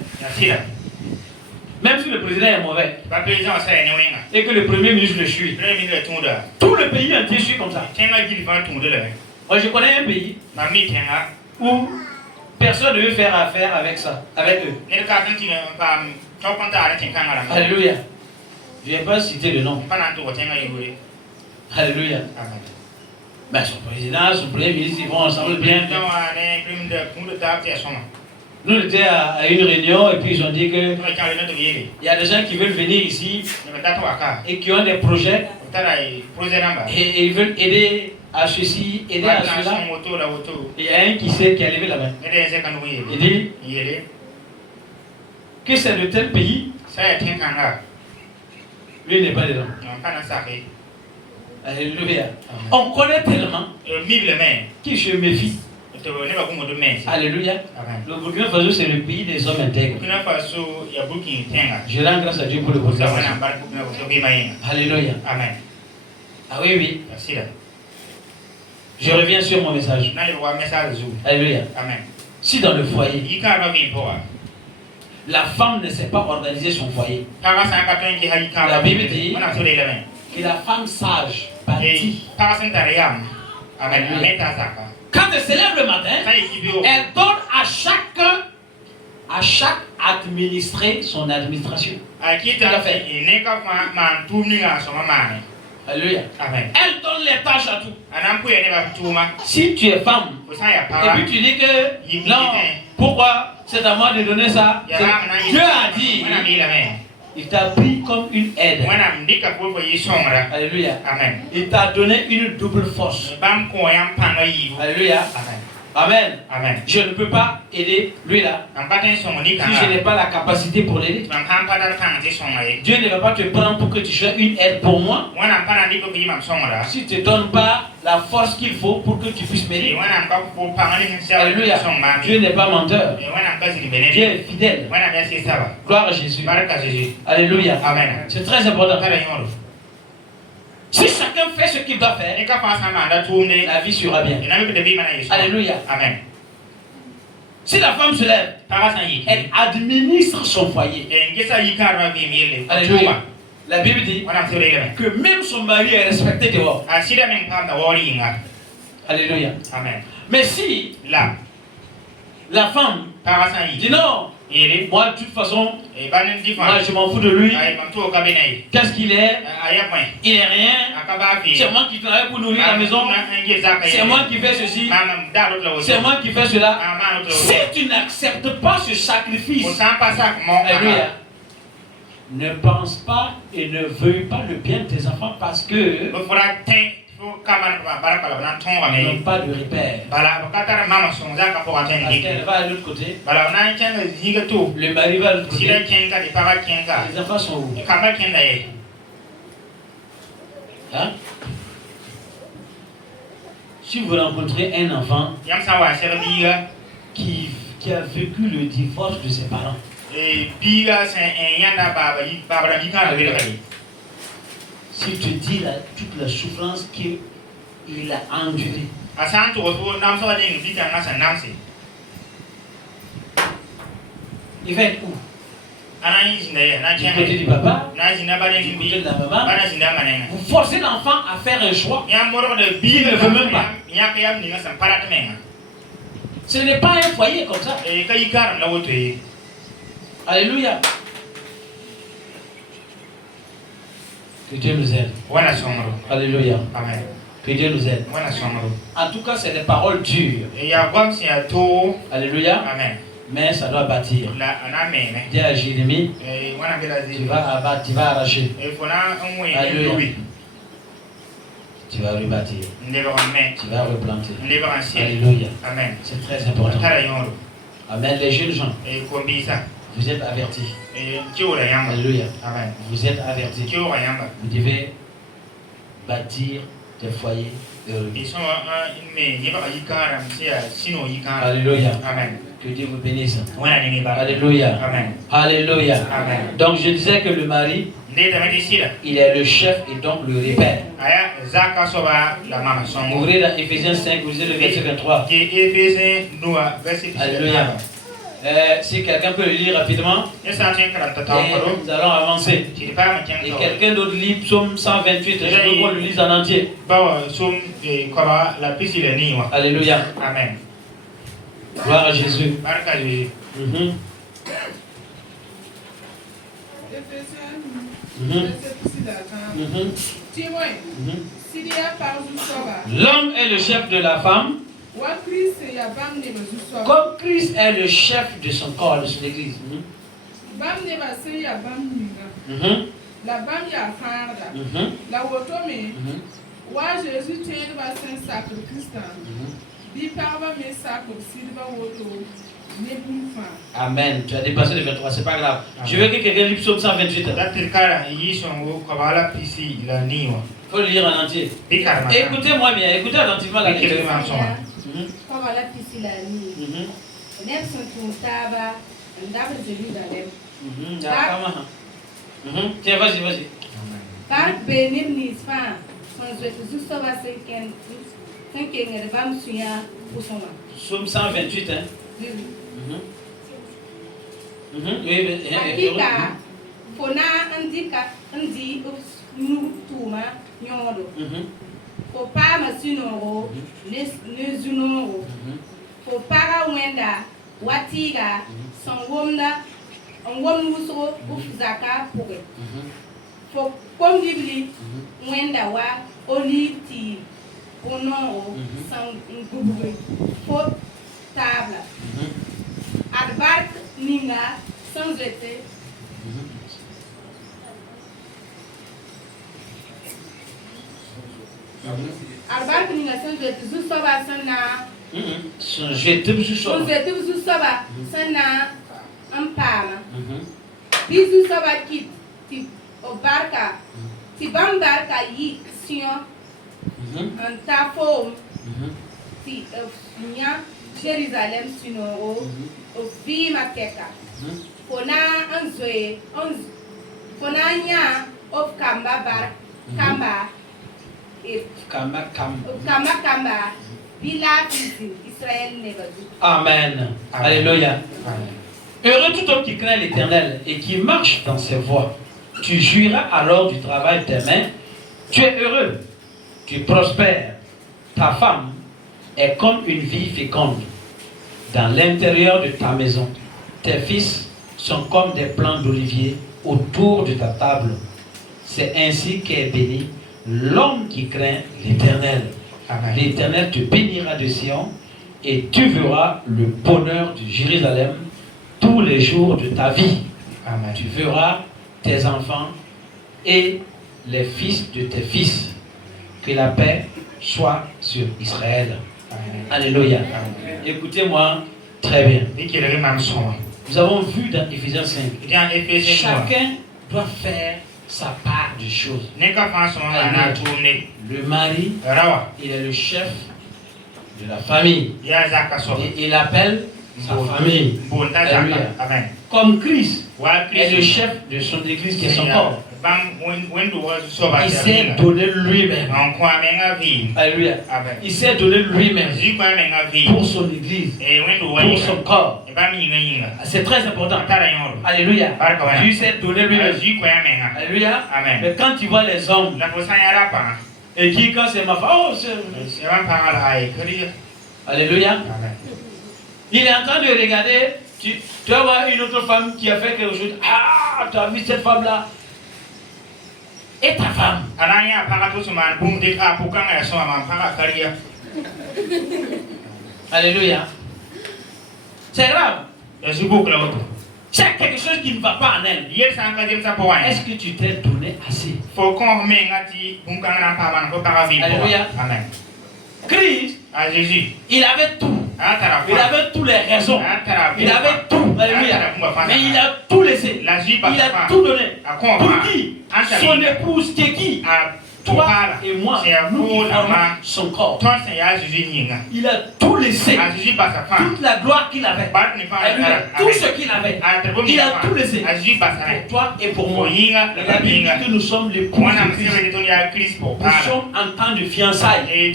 Même si le président est mauvais et que le premier ministre le suit, tout le pays entier suit comme ça. Moi, je connais un pays où personne ne veut faire affaire avec ça, avec eux. Alléluia. Je ne vais pas citer le nom. Alléluia. Ben, son président, son premier ministre, ils vont ensemble bien. Nous, on était à une réunion et puis ils ont dit que il y a des gens qui veulent venir ici et qui ont des projets et ils veulent aider à ceci, aider à cela. Il y a un qui a levé la main. Il dit que c'est de tel pays. Lui n'est pas dedans. Alléluia. On connaît tellement que je me méfie. Alléluia. Le Burkina Faso, c'est le pays des hommes intègres. Je rends grâce à Dieu pour le Burkina Faso. Alléluia. Amen. Ah oui, oui. Je reviens sur mon message. Alléluia. Amen. Si dans le foyer, la femme ne sait pas organiser son foyer, la Bible dit que la femme sage bâtit. Quand elle se lève le matin, elle donne à chaque administré son administration. Alléluia. Amen. Elle donne les tâches à tout. Si tu es femme, et puis tu dis que non, pourquoi c'est à moi de donner ça? Dieu a dit, il t'a pris comme une aide. Alléluia. Amen. Il t'a donné une double force. Alléluia. Amen. Amen. Amen. Je ne peux pas aider lui là. Si je n'ai pas la capacité pour l'aider. Dieu ne va pas te prendre pour que tu sois une aide pour moi. Si tu ne te donnes pas la force qu'il faut pour que tu puisses m'aider. Alléluia. Dieu n'est pas menteur. Dieu est fidèle. Gloire à Jésus. Alléluia. Amen. C'est très important. Si chacun fait ce qu'il doit faire, la vie sera bien. Alléluia. Amen. Si la femme se lève, elle administre son foyer. Alléluia. La Bible dit que même son mari est respecté dehors. Alléluia. Amen. Mais si la femme dit non, moi de toute façon, moi je m'en fous de lui. Qu'est-ce qu'il est? Il n'est rien. C'est moi qui travaille pour nourrir la maison. C'est moi qui fais ceci. C'est moi qui fais cela. Si tu n'acceptes pas ce sacrifice, alléluia, ne pense pas et ne veuille pas le bien de tes enfants parce que ils n'ont pas de repère. Parce qu'elle va à l'autre côté. Le mari va à l'autre côté. Les enfants sont où? Hein? Si vous rencontrez un enfant qui a vécu le divorce de ses parents, si tu dis toute la souffrance qu'il a endurée, il va être où? Du côté du papa, du côté de la maman. Vous forcez l'enfant à faire un choix qu'il ne veut même pas. Ce n'est pas un foyer comme ça. Alléluia. Que Dieu nous aide. Alléluia. Amen. Que Dieu nous aide. En tout cas, c'est des paroles dures. Alléluia. Amen. Mais ça doit bâtir. Dis à Jérémie, tu vas abattre, tu vas arracher. Alléluia. Tu vas rebâtir. Tu vas replanter. Alléluia. Amen. C'est très important. Amen. Les jeunes gens, vous êtes avertis. Alléluia. Amen. Vous êtes avertis. Vous devez bâtir des foyers heureux. Alléluia. Amen. Que Dieu vous bénisse. Alléluia. Amen. Alléluia. Amen. Donc je disais que le mari, il est le chef et donc le repère. Ouvrez dans Ephésiens 5, vous lisez le verset 23. Alléluia. Si quelqu'un peut le lire rapidement, et nous allons avancer. Et quelqu'un d'autre lit Psaume 128, je veux qu'on le lise en entier. Alléluia. Amen. Gloire à Jésus. Mhm. L'homme est le chef de la femme, comme Christ est le chef de son corps, de son église. Amen. Tu as dépassé le 23, c'est pas grave. Amen. Je veux que quelqu'un lise Psaume 128. Il faut le lire en entier. Écoutez-moi bien, écoutez attentivement la lecture. Tiens, vas-y. Psaume 128, hein? Adbark ninga sans été. Adbark ninga sans été. Juste ça va s'en Sunzetu soba sana ampama. Bizu soba kit ti obarka ti bambarka yi sion antafo ti nya Jérusalem sino o vi makeka. Fona anzoe fona nya of kamba bar kamba kamba bila Israël nevazu. Amen. Alléluia. Heureux tout homme qui craint l'Éternel et qui marche dans ses voies. Tu jouiras alors du travail de tes mains. Tu es heureux, tu prospères. Ta femme est comme une vie féconde dans l'intérieur de ta maison. Tes fils sont comme des plants d'olivier autour de ta table. C'est ainsi qu'est béni l'homme qui craint l'Éternel. L'Éternel te bénira de Sion et tu verras le bonheur de Jérusalem tous les jours de ta vie. Amen. Tu verras tes enfants et les fils de tes fils. Que la paix soit sur Israël. Amen. Alléluia. Écoutez-moi très bien. Nous avons vu dans Éphésiens 5. Chacun doit faire sa part des choses. Le mari, il est le chef de la famille. Et il appelle sa famille. Amen. Comme Christ est le chef de son église qui est son corps. Il s'est donné lui-même. Alléluia. Il s'est donné lui-même pour son église, pour son corps. C'est très important. Alléluia. Dieu s'est donné lui-même. Alléluua. Mais quand tu vois les hommes et qui, quand c'est ma femme, oh, c'est... Alléluia. Il est en train de regarder, tu vas voir une autre femme qui a fait quelque chose. Ah, tu as vu cette femme-là? Et ta femme? Alléluia. C'est grave. C'est quelque chose qui ne va pas en elle. Est-ce que tu t'es donné assez? Alléluia. Amen. Christ, Jésus, il avait tout. Il avait toutes les raisons. Il avait tout. Alléluia. Mais il a tout laissé. Il a tout donné. Pour qui? Son épouse qui est qui? Toi et moi, nous qui formons son corps. Il a tout laissé. Toute la gloire qu'il avait. Alléluia. Tout ce qu'il avait. Il a tout laissé. Pour toi et pour moi. Il a dit que nous sommes les époux de Christ. Nous sommes en temps de fiançailles.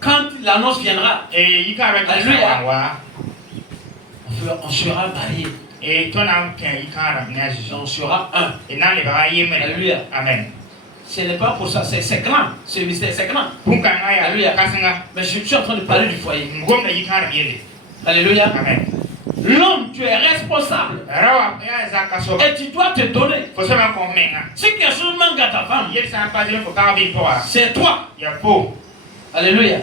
Quand l'annonce viendra, alléluia, on sera mariés. On sera un. Alléluia. Amen. Ce n'est pas pour ça, c'est grand. Ce mystère, c'est grand. Alléluia. Mais je suis en train de parler du foyer. Alléluia. Amen. L'homme, tu es responsable. Et tu dois te donner. Si quelque chose manque à ta femme, c'est toi. Alléluia.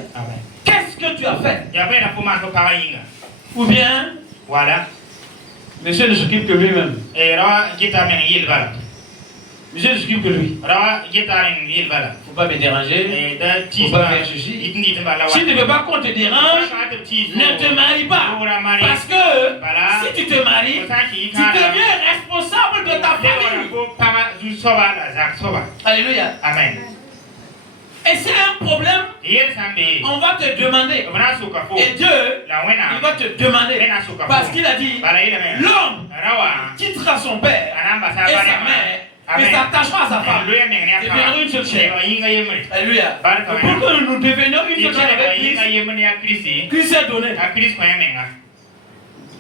Qu'est-ce que tu as fait? Ou bien, voilà, monsieur ne s'occupe que lui-même. Monsieur ne s'occupe que lui. Il ne faut pas me déranger. Il ne faut pas faire ceci. Si tu ne veux pas qu'on te dérange, ne te marie pas. Parce que si tu te maries, tu deviens responsable de ta famille. Alléluia. Amen. Et c'est un problème, on va te demander. Et Dieu, il va te demander. Parce qu'il a dit, l'homme quittera son père et sa mère. Et s'attachera à sa femme. Deviendra une seule chair. Alléluia. Pour que nous devenions une seule chair avec Christ, Christ s'est donné.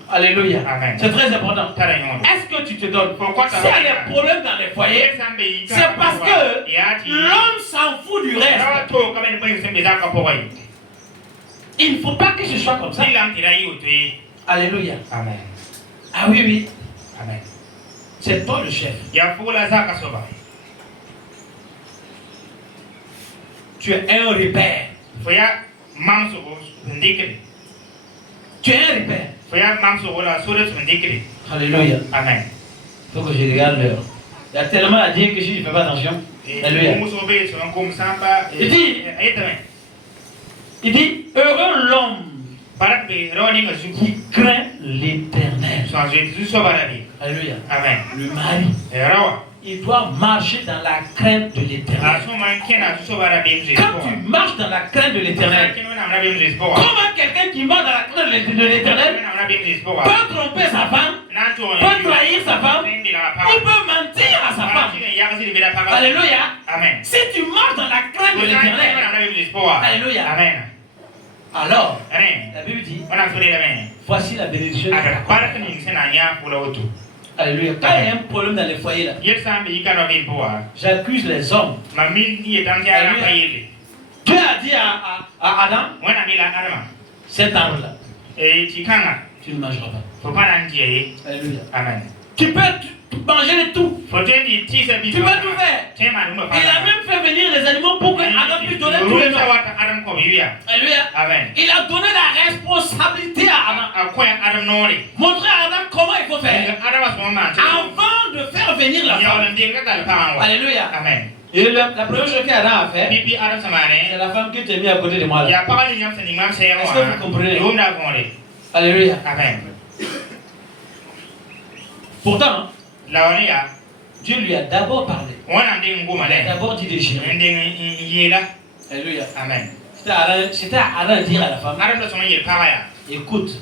Alléluia. C'est très important. Est-ce que tu te donnes? S'il y a des problèmes dans les foyers, c'est parce que l'homme s'en fout du reste. Il ne faut pas que ce soit comme ça. Alléluia. Amen. Ah oui, oui. Amen. C'est toi le chef. Tu es un repère. Tu es un repère. Alléluia. Amen. Il faut que je regarde l'heure. Il y a tellement à dire que si je ne fais pas attention. Alléluia. Il dit, Il dit, heureux l'homme qui craint l'Éternel. Alléluia. Amen. Le mari, il doit marcher dans la crainte de l'Éternel. Quand tu marches dans la crainte de l'Éternel, comment quelqu'un qui marche dans la crainte de l'Éternel peut tromper sa femme, peut trahir sa femme, ou peut mentir à sa femme? Alléluia. Amen. Si tu marches dans la crainte de l'Éternel, alléluia. Amen. Alors, la Bible dit, voici la bénédiction. Alléluia. Quand il y a un problème dans les foyers là, j'accuse les hommes. Dieu a dit à Adam, cet arbre là, tu ne mangeras pas. Alléluia. Amen. Tu peux manger de tout. Tu peux tout faire. Il a même fait venir les animaux pour que Adam puisse donner tous les noms. Alléluia. Amen. Il a donné la responsabilité à Adam. Montrer à Adam comment il faut faire. Avant de faire venir la femme. Alléluia. Amen. Et la première chose qu'Adam a fait, c'est la femme qui était mise à côté de moi là. Est-ce que vous comprenez? Alléluia. Amen. Pourtant, Dieu lui a d'abord parlé. Il a d'abord dit des choses. Alléluia. Amen. C'était à Adam de dire à la femme, écoute,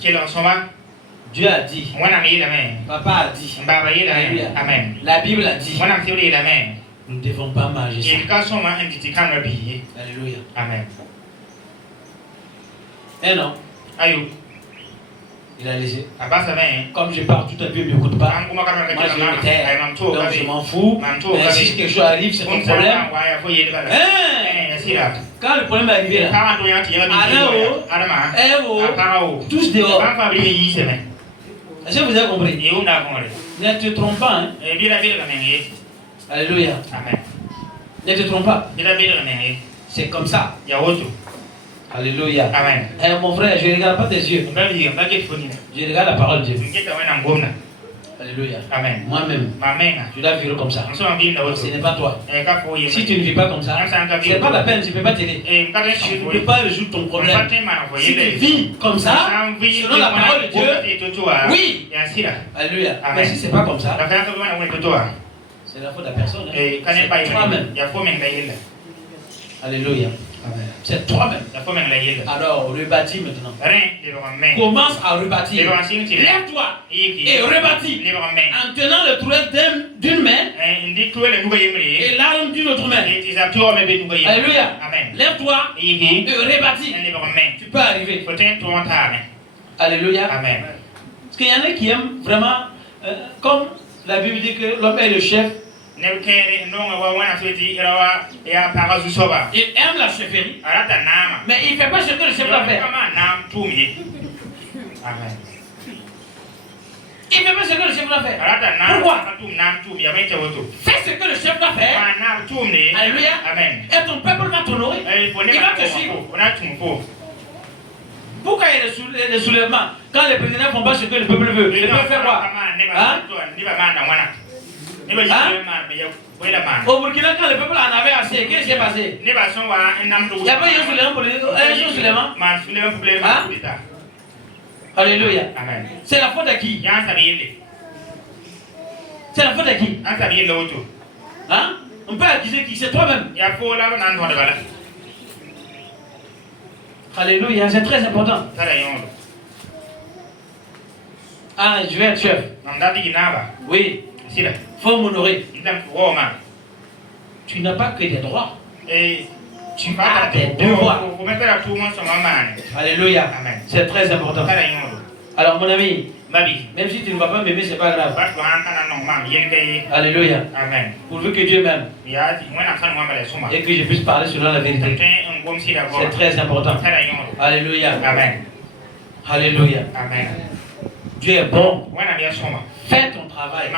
Dieu a dit, papa a dit, Alléluia. Amen. La Bible a dit, nous ne devons pas manger ça. Alléluia. Amen. Et non, Ayo. il a laissé. Amen. Comme je parle tout un peu, il ne m'écoute pas. Moi, je me tais. Donc, je m'en fous. Mais si quelque chose arrive, c'est ton problème. Quand le problème est arrivé là, tous dehors. Est-ce que vous avez compris? Ne te trompe pas. Hein? Alléluia. Amen. Ne te trompe pas. C'est comme ça. Alléluia. Amen. Mon frère, je ne regarde pas tes yeux. Je regarde la parole de Dieu. Alléluia. Amen. Moi-même, je dois vivre comme ça. Ce n'est pas toi. Si tu ne vis pas comme ça, ce n'est pas la peine, je ne peux pas t'aider. Tu ne peux pas résoudre ton problème. Si tu vis comme ça, selon la parole de Dieu, oui. Alléluia. Mais si ce n'est pas comme ça, c'est la faute de la personne. C'est toi-même. Alléluia. C'est toi-même. Alors, rebâtis maintenant. Commence à rebâtir. Lève-toi et rebâtis. En tenant le trouet d'une main et l'arme d'une autre main. Alléluia. Lève-toi et rebâtis. Tu peux arriver. Alléluia. Amen. Parce qu'il y en a qui aiment vraiment, comme la Bible dit que l'homme est le chef. Il aime la chefferie, mais il ne fait pas ce que le chef doit faire. Amen. Il ne fait pas ce que le chef doit faire. Pourquoi? Fais ce que le chef doit faire. Alléluia. Amen. Et ton peuple va t'honorer. Il va te suivre. Pourquoi il y a des soulèvements? Quand les présidents ne font pas ce que le peuple veut, le peuple fait quoi? Hein? Au Burkina, quand le peuple en avait assez, qu'est-ce qui s'est passé? Il n'y a pas eu un soulèvement politique, un soulèvement. Alléluia. C'est la faute à qui? C'est la faute à qui? Hein? On peut accuser qui? C'est toi-même. Alléluia, c'est très important. Ah, je vais être chef. Oui. Il faut m'honorer. Tu n'as pas que des droits. Tu as des devoirs. Alléluia. C'est très important. Alors mon ami, même si tu ne vas pas m'aimer, c'est pas grave. Alléluia. Pourvu que Dieu m'aime et que je puisse parler selon la vérité. C'est très important. Alléluia. Alléluia. Dieu est bon. Fais ton travail.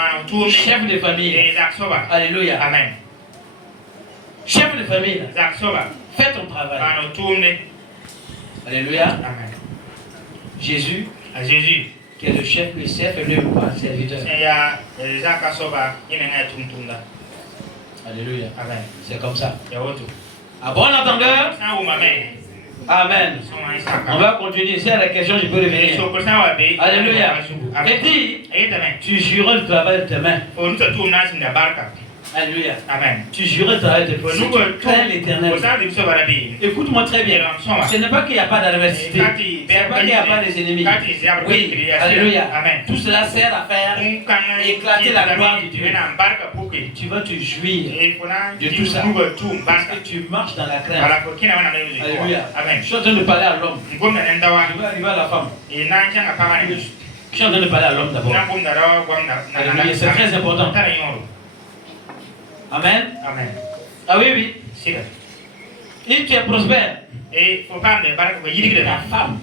Chef de famille. Alléluia. Chef de famille. Fais ton travail. Alléluia. Jésus, qui est le chef est le serviteur. Alléluia. C'est comme ça. À bon entendeur, Amen. On va continuer. Si y a la question, je peux revenir. Alléluia. Et dit, tu jureras le travail de tes mains. Alléluia. Amen. Tu jureras le travail de tes mains. Si tu crains l'Éternel. Écoute-moi très bien. Ce n'est pas qu'il n'y a pas d'adversité. Ce n'est pas qu'il n'y a pas des ennemis. Oui. Alléluia. Amen. Tout cela sert à faire éclater la gloire de Dieu. Tu vas te jouir de tout ça. Parce que tu marches dans la crainte. Alléluia. Amen. Je suis en train de parler à l'homme. Je vais arriver à la femme. Je suis en train de parler à l'homme d'abord. Alléluia. C'est très important. Amen. Amen. Ah oui, oui. Et tu es prospère. Et ta femme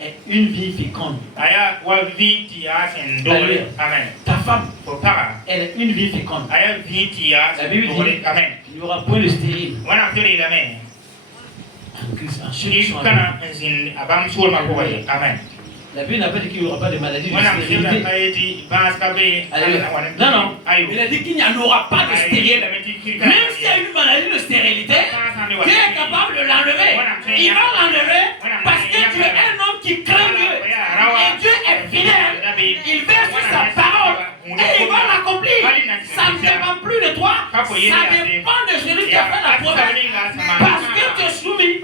est une vie féconde. Alléluia. Amen. Ta femme, elle est une vie féconde. La Bible dit, il n'y aura point de stérile. En Christ, Amen. La Bible n'a pas dit qu'il n'y aura pas de maladie de stérilité. Non, non. Il a dit qu'il n'y en aura pas de stérilité. Même s'il y a une maladie de stérilité, Dieu est capable de l'enlever. Il va l'enlever parce que tu es un homme qui craint Dieu. Et Dieu est fidèle. Il veille sur sa parole. Et il va l'accomplir. Ça ne dépend plus de toi. Ça dépend de celui qui a fait la promesse. Parce que tu es soumis.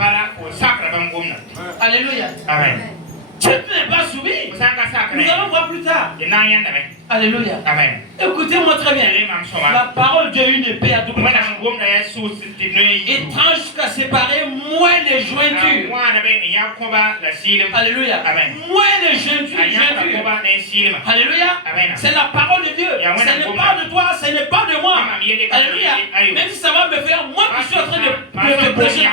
Alléluia. Amen. Tu n'es pas soumis. Nous allons voir plus tard. Alléluia. Amen. Écoutez-moi très bien. La parole de Dieu est une épée à double tranchant. Étrange jusqu'à séparer moins les jointures. Alléluia. Amen. Moins les jointures. Alléluia. C'est la parole de Dieu. Ce n'est pas de toi, ce n'est pas de moi. Alléluia. Même si ça va me faire, moi qui suis en train de te prêcher,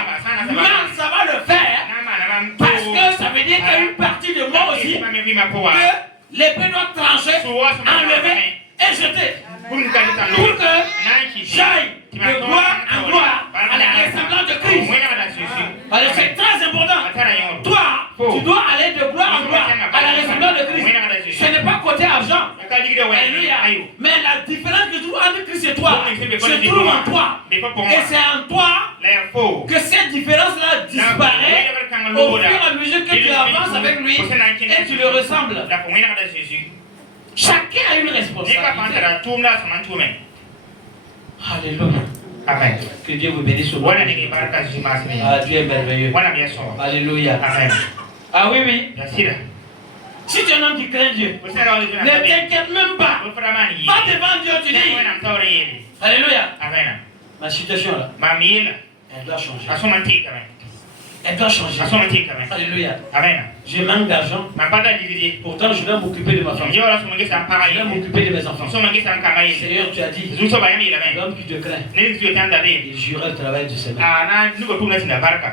mal, ça va le faire. Parce que ça veut dire qu'il y a une partie de moi aussi que l'épée doit trancher, enlever et jeter. Pour que j'aille de gloire en gloire à la ressemblance de Christ. Alors c'est très important. Toi, tu dois aller de gloire en gloire à la ressemblance de Christ. Ce n'est pas côté argent. Alléluia. Mais la différence que je trouve entre Christ et toi, je trouve en toi. Et c'est en toi que cette différence-là disparaît au fur et à mesure que tu avances avec lui et tu le ressembles. Chacun a une responsabilité. Alléluia. Amen. Que Dieu vous bénisse au nom. Ah, Dieu est merveilleux. Alléluia. Amen. Ah oui, oui. Si tu es un homme qui craint Dieu, ne t'inquiète même pas. Va devant Dieu, tu dis. Alléluia. Amen. Ma situation là, elle doit changer. Elle doit changer. Alléluia. Amen. Je manque d'argent. Pourtant, je dois m'occuper de ma famille. Je dois m'occuper de mes enfants. Seigneur, tu as dit, l'homme qui te craint, il jurera le travail de ses mains.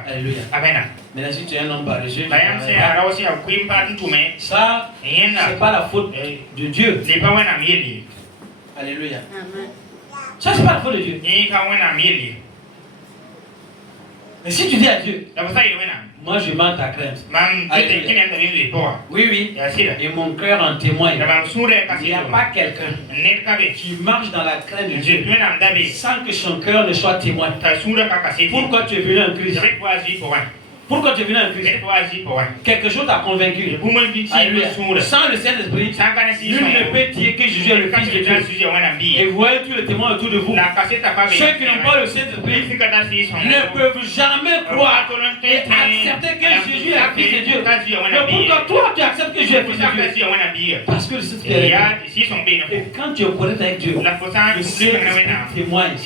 Alléluia. Amen. Maintenant, si tu es un homme paresseux, ça, c'est pas la faute de Dieu. Alléluia. Ça, c'est pas la faute de Dieu. Mais si tu dis à Dieu, moi je manque ta crainte. Oui, oui. Et mon cœur en témoigne. Il n'y a pas quelqu'un qui marche dans la crainte de Dieu sans que son cœur ne soit témoin. Pourquoi tu es venu en Christ? Pourquoi tu es venu en Christ? Quelque chose t'a convaincu. Alléluia. Sans le Saint-Esprit, nul ne peut dire que Jésus est le Fils de Dieu. Et vous voyez tous les témoins autour de vous. Ceux qui n'ont pas le Saint-Esprit ne peuvent jamais croire et accepter que Jésus est le Fils de Dieu. Mais pourquoi toi tu acceptes que Jésus est le Fils de Dieu? Parce que le Saint-Esprit est là. Et quand tu es honnête avec Dieu, le Saint-Esprit témoigne.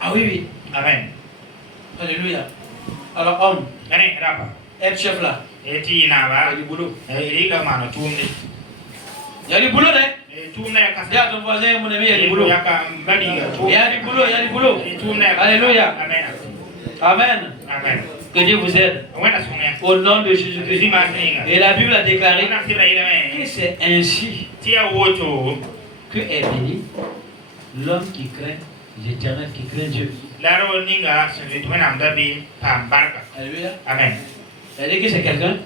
Ah oui, oui. Amen. Alléluia. Alors, homme, être chef là, il y a du boulot. Il y a du boulot, hein? Il y a ton voisin, mon ami, il y a du boulot. Il y a du boulot, il y a du boulot. Alléluia. Amen. Amen. Que Dieu vous aide. Au nom de Jésus-Christ. Et la Bible a déclaré que c'est ainsi que est béni l'homme qui craint l'Éternel, qui craint Dieu. Alléluia. Amen. C'est-à-dire que c'est quelqu'un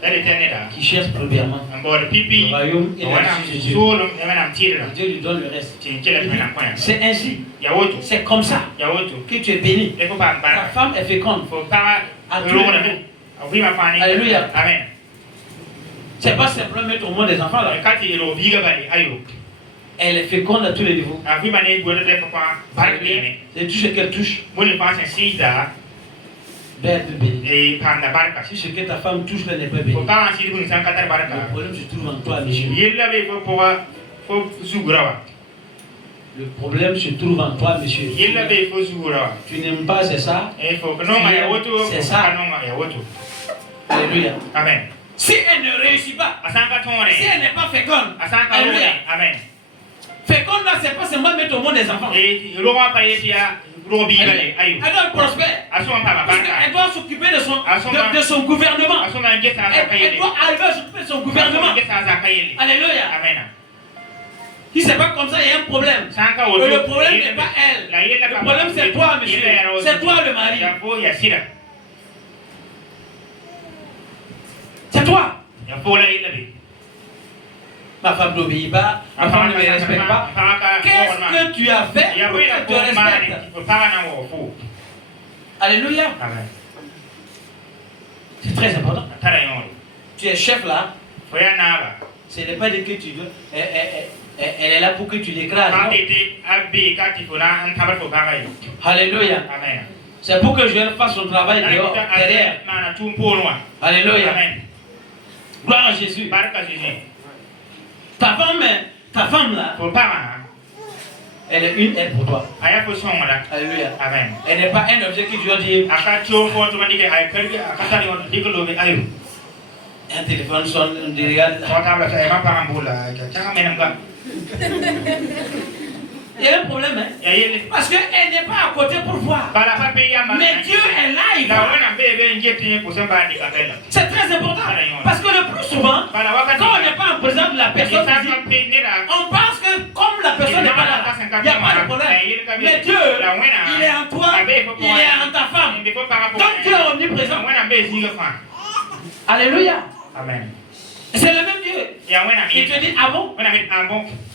qui cherche premièrement le royaume et la justice de Dieu. Et Dieu lui donne le reste. C'est ainsi. C'est comme ça que tu es béni. Ta femme est féconde. À tous les niveaux. Alléluia. Amen. C'est pas simplement mettre au monde des enfants là. Elle est féconde à tous les niveaux. C'est tout ce qu'elle touche. D'être béni. Si ce que ta femme touche là n'est pas béni, le problème se trouve en toi, monsieur. Le problème se trouve en toi, monsieur. Tu n'aimes pas, c'est ça. C'est ça. Alléluia. Amen. Si elle ne réussit pas, si elle n'est pas féconde, alléluia. Amen. Féconde là, c'est pas seulement mettre au monde des enfants. Elle doit prospérer. Parce qu'elle doit s'occuper de son gouvernement. Elle doit arriver à s'occuper de son gouvernement. Alléluia. Amen. Si c'est pas comme ça, il y a un problème. Le problème n'est pas elle. Le problème c'est toi, monsieur. C'est toi le mari. C'est toi. Ma femme n'obéit pas, ma femme ne me respecte pas. Qu'est-ce que tu as fait pour qu'elle te respecte? Alléluia. C'est très important. Tu es chef là. Ce n'est pas de que tu veux. Elle est là pour que tu l'écrases. Alléluia. C'est pour que je fasse son travail dehors, derrière. Alléluia. Gloire à Jésus. Ta femme là, elle est une aide pour toi. Alléluia. Amen. Elle n'est pas un objet que tu dois dire. Un téléphone sonne, on dit regarde. Il y a un problème, hein? Parce qu'elle n'est pas à côté pour voir. Mais Dieu est là, il voit. C'est très important. Parce que le plus souvent, quand on n'est pas en présence de la personne physique, on pense que comme la personne n'est pas là, il n'y a pas de problème. Mais Dieu, il est en toi, il est en ta femme. Donc Dieu est omniprésent. Alléluia. Amen. C'est le même Dieu. Il te dit, ah bon?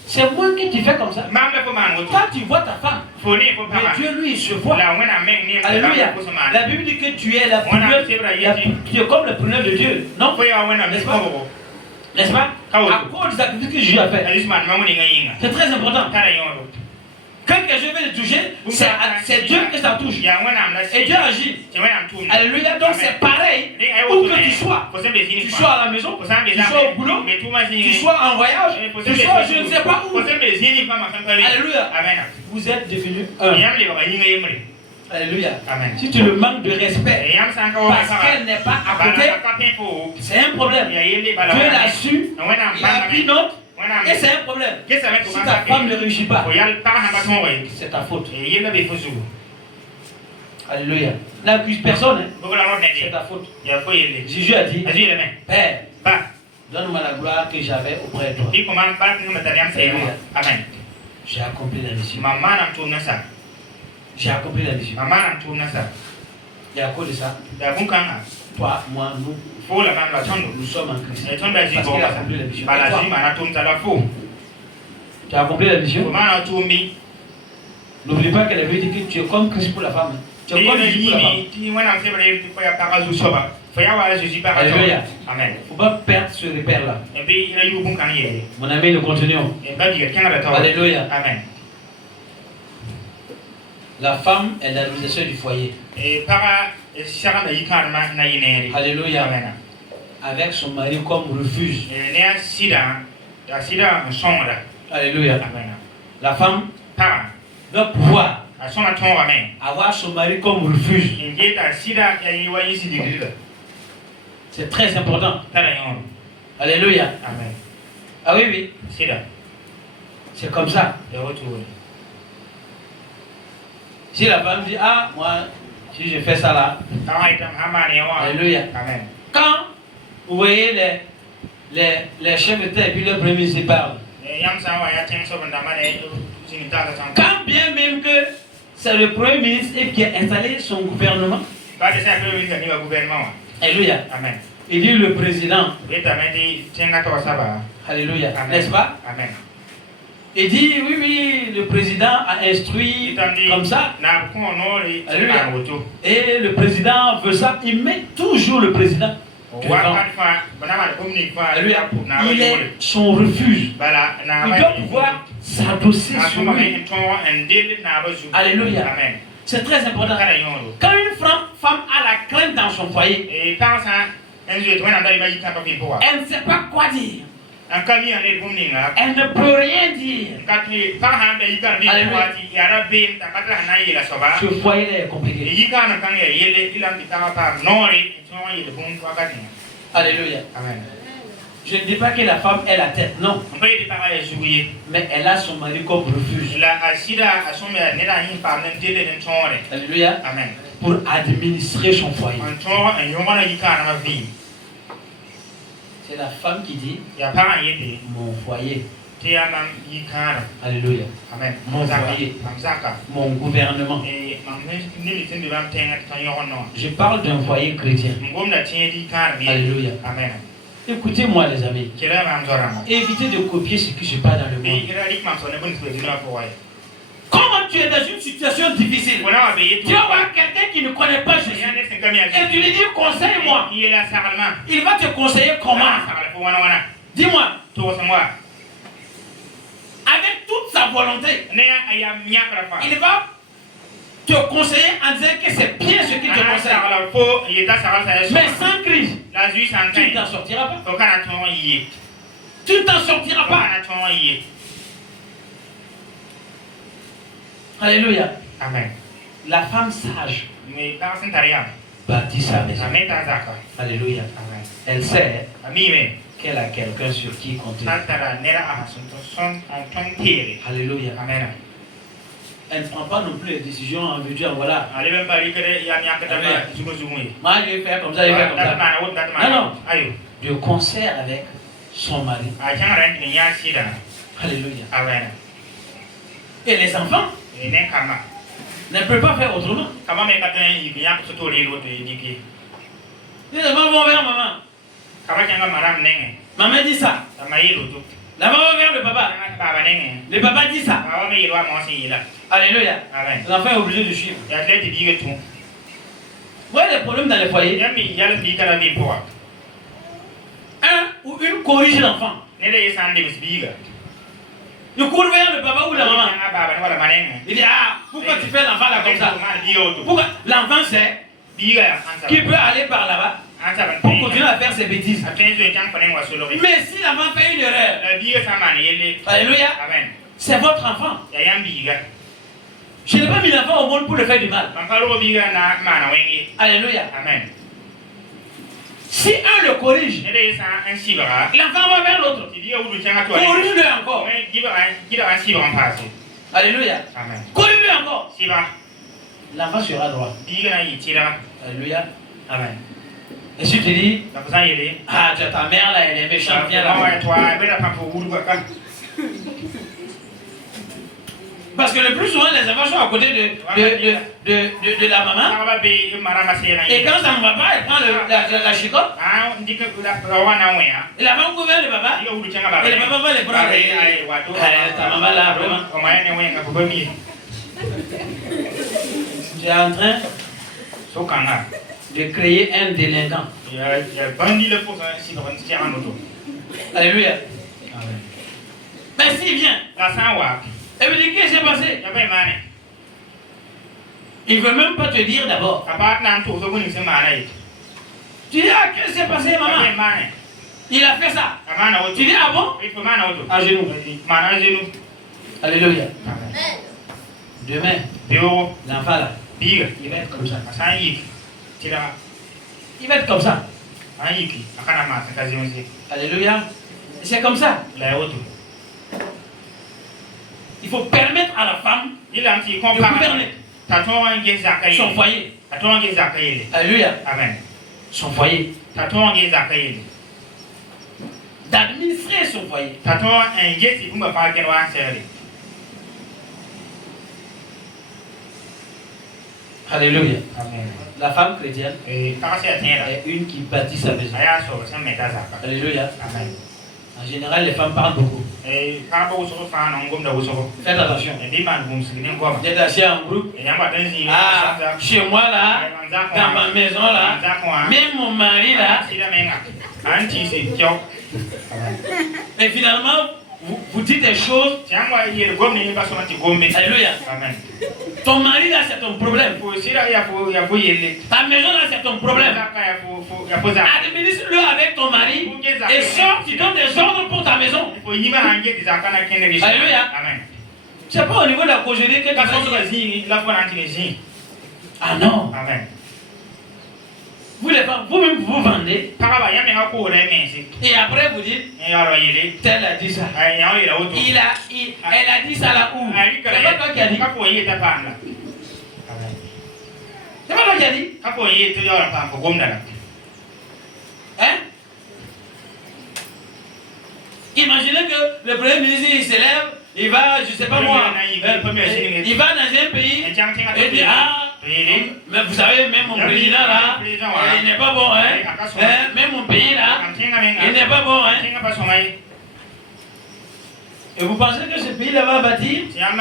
C'est moi que tu fais comme ça. Toi, tu vois ta femme. Mais Dieu, lui, il se voit. Alléluia. La Bible dit que tu es la prunelle, tu es comme le prunelle de Dieu. Non? N'est-ce pas? N'est-ce pas? À cause des activités que Dieu a fait. C'est très important. Quand quelqu'un veut le toucher, c'est Dieu que ça touche. Et Dieu agit. Alléluia. Donc c'est pareil où que tu sois. Tu sois à la maison, tu sois au boulot, tu sois en voyage, tu sois je ne sais pas où. Alléluia. Vous êtes devenus un. Alléluia. Si tu le manques de respect parce qu'elle n'est pas à côté, c'est un problème. Dieu l'a su, il a pris note. Et c'est un problème. Si ta femme ne réussit pas, c'est ta faute. Alléluia. N'accuse personne. C'est ta faute. Jésus a dit, Père, donne-moi la gloire que j'avais auprès de toi. Amen. J'ai accompli la mission. J'ai accompli la mission. Et à cause de ça, toi, moi, nous sommes en Christ. Parce qu'il a accompli la mission. Tu as accompli la mission. N'oublie pas qu'elle avait dit que tu es comme Christ pour la femme. Tu es comme Jésus pour la femme. Alléluia. Amen. Il ne faut pas perdre ce repère-là. Mon ami, nous continuons. Alléluia. Amen. La femme est l'administrateur du foyer. Alléluia. Avec son mari comme refuge. Alléluia. La femme doit pouvoir avoir son mari comme refuge. C'est très important. Alléluia. Ah oui, oui. C'est comme ça. Si la femme dit, ah, moi, si je fais ça là. Alléluia. Quand vous voyez les chefs d'État et puis le premier ministre parlent. Quand bien même que c'est le premier ministre qui a installé son gouvernement. Alléluia. Il dit le président. Alléluia. N'est-ce pas? Amen. Il dit oui, le président a instruit comme ça. Alléluia. Et le président veut ça. Il met toujours le président. Alléluia. Il est son refuge. Il doit pouvoir s'adosser sur lui. Alléluia. C'est très important. Quand une femme a la crainte dans son foyer, elle ne sait pas quoi dire. Elle ne peut rien dire. Ce foyer est compliqué. Alléluia. Amen. Je ne dis pas que la femme est la tête, non. Mais elle a son mari comme refuge. Alléluia. Amen. Pour administrer son foyer. C'est la femme qui dit mon foyer. Alléluia. Amen. Mon foyer. Mon gouvernement. Je parle d'un foyer chrétien. Alléluia. Amen. Écoutez-moi les amis. Évitez de copier ce qui se passe dans le monde. Comment tu es dans une situation difficile, tu vas voir quelqu'un qui ne connaît pas Jésus et tu lui dis conseille-moi. Il va te conseiller comment? Dis-moi. Avec toute sa volonté, il va te conseiller en disant que c'est bien ce qu'il te conseille. Mais sans crise, tu ne t'en sortiras pas. Tu ne t'en sortiras pas. Alléluia. Amen. La femme sage bâtit sa maison. Alléluia. Elle sait qu'elle a quelqu'un sur qui compter. Alléluia. Amen. Elle ne prend pas non plus les décisions en vue de voilà. Moi je vais faire comme ça, je vais faire comme ça. Non, non. De concert avec son mari. Alléluia. Amen. Et les enfants ne peuvent pas faire autrement. Les enfants vont vers maman. Maman dit ça. La maman va vers le papa. Le papa dit ça. Alléluia. L'enfant est obligé de suivre. Vous voyez les problèmes dans les foyers? Un ou une corrige l'enfant. Il court vers le papa ou la maman. Il dit ah, pourquoi tu fais l'enfant là comme ça? Pourquoi? L'enfant sait qu'il peut aller par là-bas pour continuer à faire ses bêtises. Mais si l'enfant fait une erreur, alléluia, c'est votre enfant. Je n'ai pas mis l'enfant au monde pour le faire du mal. Alléluia. Si un le corrige, l'enfant va vers l'autre. Corrige-le encore. Alléluia. Corrige-le encore. L'enfant sera droit. Alléluia. Amen. Et si tu dis, ah, tu as ta mère là, elle est méchante, viens là. Parce que le plus souvent, les enfants sont à côté de la maman. Et quand ça ne va pas, elle prend la chicotte. Et la maman couvre le papa. Et le papa va les prendre. Ta maman là, vraiment. Tu es en train de créer un délinquant. Alléluia. Mais s'il vient, et me dit qu'est-ce qui s'est passé? Il ne veut même pas te dire d'abord. Tu dis ah, qu'est-ce qui s'est passé maman? Il a fait ça. Tu dis ah bon? À genoux. Alléluia. Demain, l'enfant là, il va être comme ça. Il va être comme ça. Alléluia. C'est comme ça. Il faut permettre à la femme de gouverner son foyer. Alléluia. Son foyer. D'administrer son foyer. Alléluia. Amen. La femme chrétienne est une qui bâtit sa maison. Alléluia. Amen. En général, les femmes parlent beaucoup. Faites attention. Vous êtes assis en groupe. Ah, chez moi là, dans ma maison là, même mon mari là. Et finalement, vous dites des choses. Alléluia. Ton mari là, c'est ton problème. Ta maison là, c'est ton problème. Administre-le avec ton mari et sors, tu donnes des ordres pour ta maison. Alléluia. C'est pas au niveau de la causerie que tu vas. Ah non. Amen. Vous les femmes, vous-même vous vendez. Et après vous dites, tel a dit ça. Elle a dit ça là où? C'est pas toi qui a dit. C'est pas toi qui a dit. Hein? Imaginez que le premier ministre il s'élève, il va, je sais pas moi, il va dans un pays et dit ah. Mais vous savez, même mon président là, il n'est pas bon, hein? Même mon pays là, il n'est pas bon, hein? Et vous pensez que ce pays là va bâtir? Là où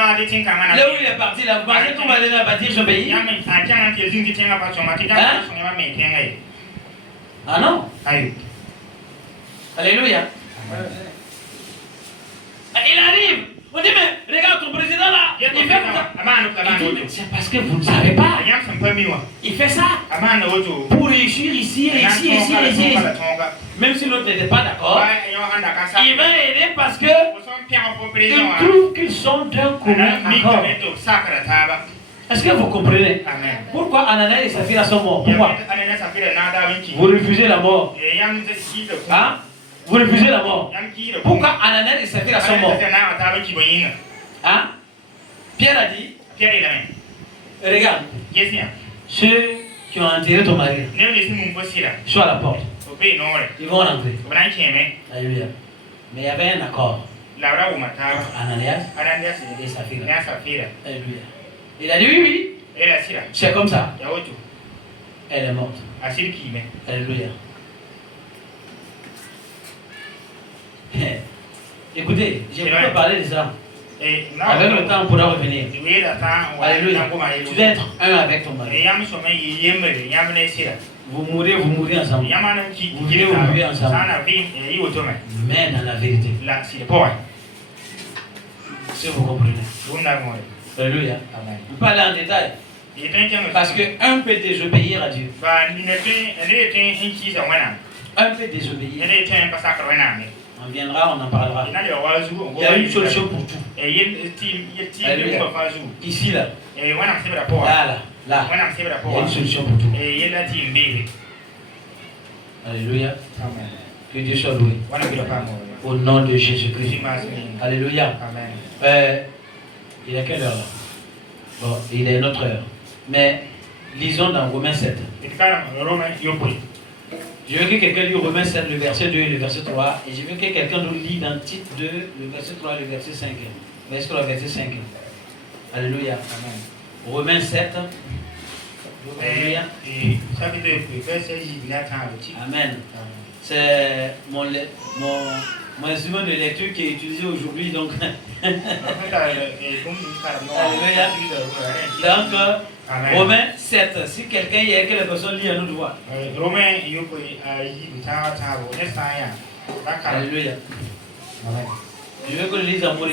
il est parti là, vous pensez qu'on va aller bâtir ce pays? Hein? Ah non? Alléluia. Il arrive. On dit, mais regarde ton président là, il fait comme ça. C'est parce que vous ne savez pas. Il fait ça pour réussir ici, ici. Même si l'autre n'était pas d'accord, il va aider parce que il trouve qu'ils sont d'un commun accord. Est-ce que vous comprenez? Pourquoi Ananias et Saphira sont morts? Pourquoi? Vous refusez la mort. Hein? Vous refusez la mort. Pourquoi Ananias et Saphira sont morts? Hein? Pierre a dit, regarde, ceux qui ont enterré ton mari sont à la porte. Ils vont rentrer. Alléluia. Mais il y avait un accord. Ananias et Saphira. Alléluia. Il a dit oui. C'est comme ça. Elle est morte. Alléluia. Écoutez, j'ai pas parlé de ça. Avec le temps, on pourra revenir. Alléluia. Tu dois être un avec ton mari. Vous mourrez ensemble. Vous vivez ensemble. Mais dans la vérité. Si vous comprenez. Alléluia. On peut aller en détail. Parce qu'un peut désobéir à Dieu. Un peut désobéir. On viendra, on en parlera. Il y a une solution pour tout. Alléluia. Ici, là. Là. Il y a une solution pour tout. Alléluia. Que Dieu soit loué. Au nom de Jésus-Christ. Alléluia. Il est quelle heure là? Bon, il est notre heure. Mais lisons dans Romains 7. Je veux que quelqu'un lit Romains 7, le verset 2 et le verset 3. Et je veux que quelqu'un nous lit dans Tite 2, le verset 3 et le verset 5. Verset 3, verset 5. Alléluia. Amen. Romains 7. Alléluia. Amen. C'est mon instrument de lecture qui est utilisé aujourd'hui. Donc, Alléluia. Donc, Romains 7. Si quelqu'un y a que la personne lit à nous de voir. Alléluia. Je veux que je lise en mot.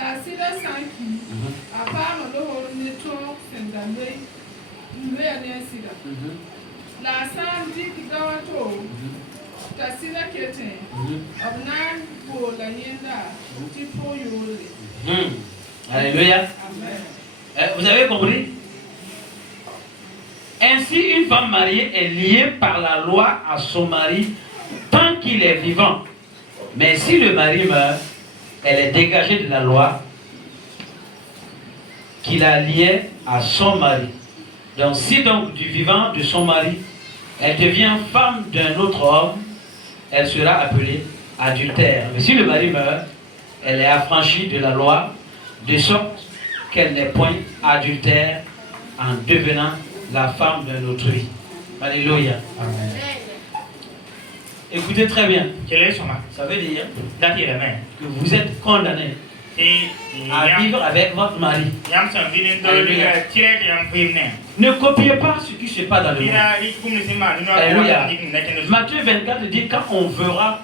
La sida sanki apama lohoro ne to sendambe mbe ya sida la sandi kidawato ta sida kete abnan ko la yenda tipo yole. Alléluia. Vous avez compris? Ainsi, une femme mariée est liée par la loi à son mari tant qu'il est vivant. Mais si le mari meurt, elle est dégagée de la loi qui la liait à son mari. Donc si donc du vivant de son mari, elle devient femme d'un autre homme, elle sera appelée adultère. Mais si le mari meurt, elle est affranchie de la loi, de sorte qu'elle n'est point adultère en devenant la femme d'un autrui. Alléluia. Amen. Écoutez très bien. Ça veut dire que vous êtes condamné à vivre avec votre mari. Alléluia. Ne copiez pas ce qui se passe dans le monde. Alléluia. Matthieu 24 dit quand on verra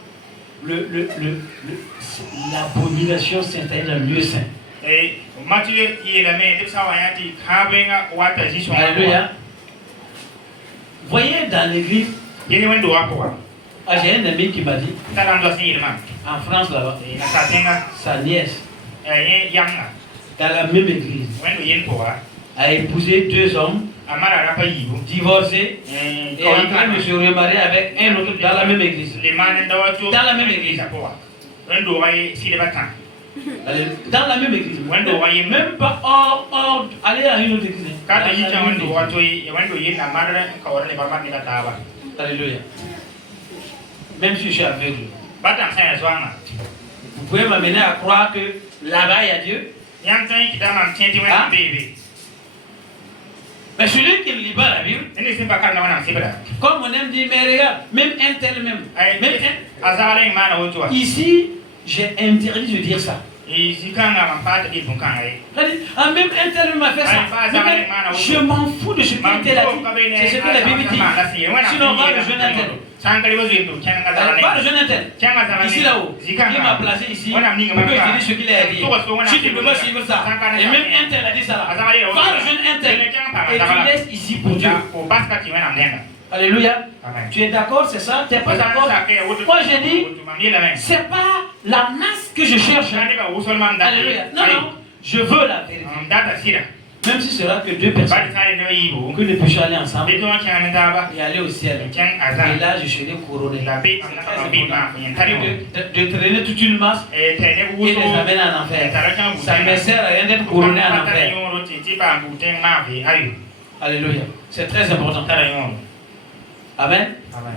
l'abomination s'installer dans le lieu saint. Alléluia. Voyez dans l'église, j'ai un ami qui m'a dit, en France là-bas, sa nièce, dans la même église, a épousé 2 hommes, divorcé, et en train de se remarier avec un autre dans la même église. Dans la même église. Dans la même église. Même pas hors, aller à une autre église. Alléluia. Même si je suis aveugle. Vous pouvez m'amener à croire que là-bas il y a Dieu. Hein? Mais celui qui ne lit pas la Bible, comme on aime dire, mais regarde, même un tel même. Ici, j'ai interdit de dire ça. Même un tel m'a fait ça. Je m'en fous de ce qu'il a dit. C'est ce que la Bible dit. Sinon, va rejoindre un tel. Va rejoindre un tel. Ici là-haut. Il m'a placé ici pour que je dise ce qu'il a dit. Si tu ne peux pas suivre ça, et même un tel a dit ça là. Va rejoindre un tel. Et tu laisses ici pour Dieu. Alléluia. Amen. Tu es d'accord, c'est ça? Tu n'es pas d'accord? Moi j'ai dit, c'est pas la masse que je cherche. Alléluia. Non, non, je veux la vérité. Même si ce sera que 2 personnes, que nous puissions aller ensemble et aller au ciel. Et là, je serai couronné. De traîner toute une masse et les amener en enfer. Ça ne me sert à rien d'être couronné en enfer. Alléluia. C'est très important. Amen. Amen.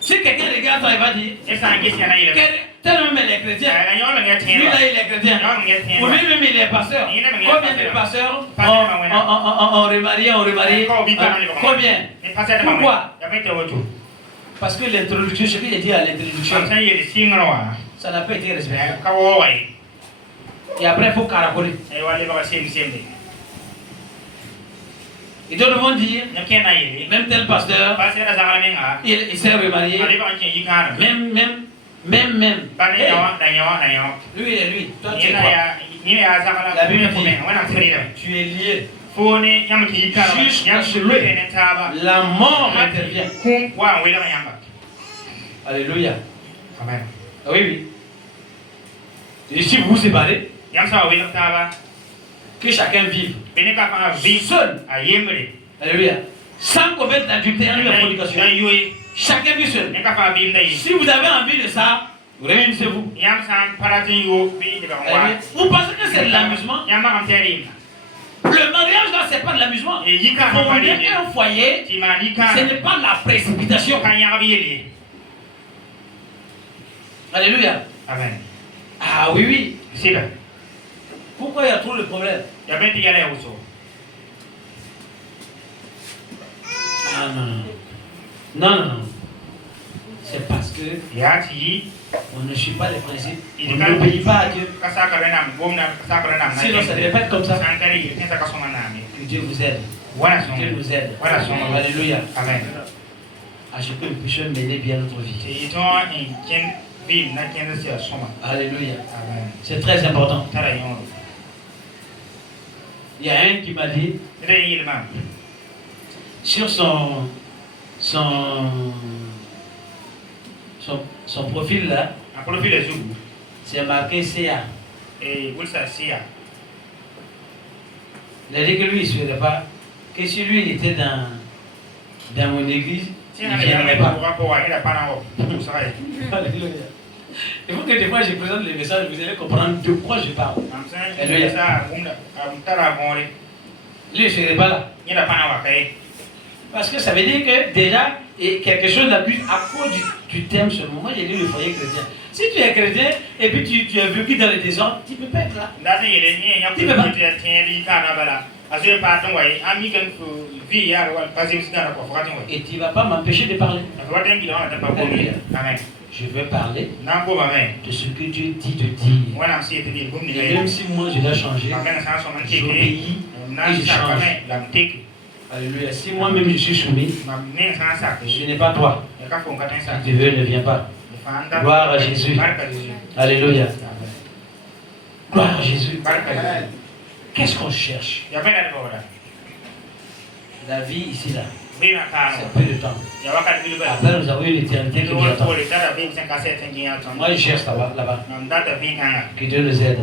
Si quelqu'un regarde ça, il va dire tellement il est chrétien. Lui là, il est chrétien. Pour lui-même, il est pasteur. Combien de pasteurs ont remarié? Combien? Pourquoi? Parce que l'introduction, ce qu'il a dit à l'introduction, ça n'a pas été respecté. Et après, il faut caracoler. Et d'autres vont dire, même tel pasteur, il s'est remarié, même. Hey. Lui, toi tu es quoi? La Bible dit, tu es lié. Jusqu'à ce que la mort intervienne. Alléluia. Amen. Oui. Et si vous vous séparez, que chacun vive seul. Alléluia. Sans commettre l'adultère ni la fornication. Chacun vit seul. Si vous avez envie de ça, réunissez-vous. Vous pensez que c'est de l'amusement? Le mariage là, c'est pas de l'amusement. Fonder un foyer, ce n'est pas la précipitation. Alléluia. Amen. Ah oui. C'est là. Pourquoi il y a trop de problèmes? Ah non. C'est parce que on ne suit pas les principes. On n'obéit pas à Dieu. Sinon, ça ne devait pas être comme ça. Que Dieu vous aide. Dieu nous aide. Alléluia. Amen. À ce que nous puissions mener bien notre vie. Alléluia. Amen. C'est très important. Il y a un qui m'a dit sur son profil là, c'est marqué CA. Il a dit que lui il ne serait pas, que si lui il était dans mon église, il ne viendrait pas. Alléluia. Il faut que des fois je présente les messages, vous allez comprendre de quoi je parle. Alléluia. Lui, je ne serai pas là. Parce que ça veut dire que déjà, quelque chose d'abus à cause du thème seulement. Moi, j'ai dit le foyer chrétien. Si tu es chrétien et puis tu es vécu dans le désordre, tu ne peux pas être là. Tu ne peux pas. Et tu ne vas pas m'empêcher de parler. Je vais parler de ce que Dieu dit de dire. Et même si moi je dois changer, j'obéis et je change. Alléluia. Si moi-même je suis soumis, ce n'est pas toi. Si tu veux, ne viens pas. Gloire à Jésus. Alléluia. Gloire à Jésus. Qu'est-ce qu'on cherche? La vie ici, là, c'est peu de temps. Après, nous avons une éternité qui nous attend. Moi, je cherche là-bas. Que Dieu nous aide.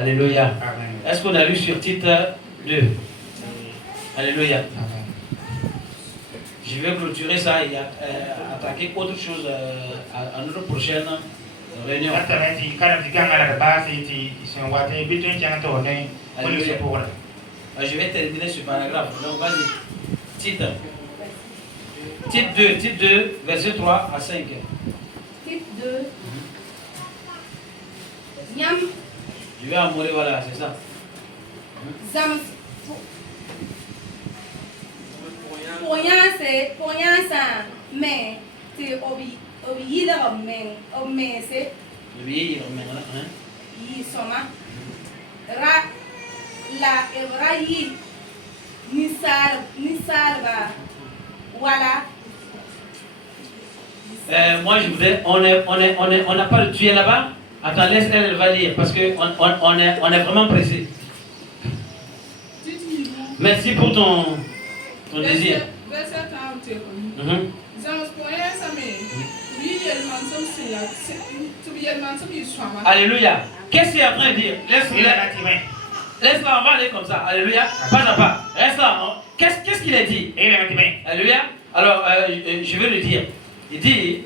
Alléluia. Est-ce qu'on a lu sur titre 2? Alléluia. Je vais clôturer ça et attaquer autre chose à notre prochaine réunion. Alléluia. Je vais terminer ce paragraphe. Donc, vas-y. Titre 2, verset 3 à 5. Titre 2. Nyam. Je vais amourer, voilà, c'est ça. Zam. Pour ça, mais c'est obéir c'est Oui, yi soma ra la rayi nisarba voilà. Moi je voudrais, on n'a pas le tuer là-bas. Attends, laisse elle va lire parce que on est vraiment pressé. Merci pour ton désir. Alléluia. Qu'est-ce qu'il est en train de dire? Laisse-la, on va aller comme ça. Alléluia. Pas à pas. Reste là. Qu'est-ce qu'il a dit? Alléluia. Alors, je vais le dire. Il dit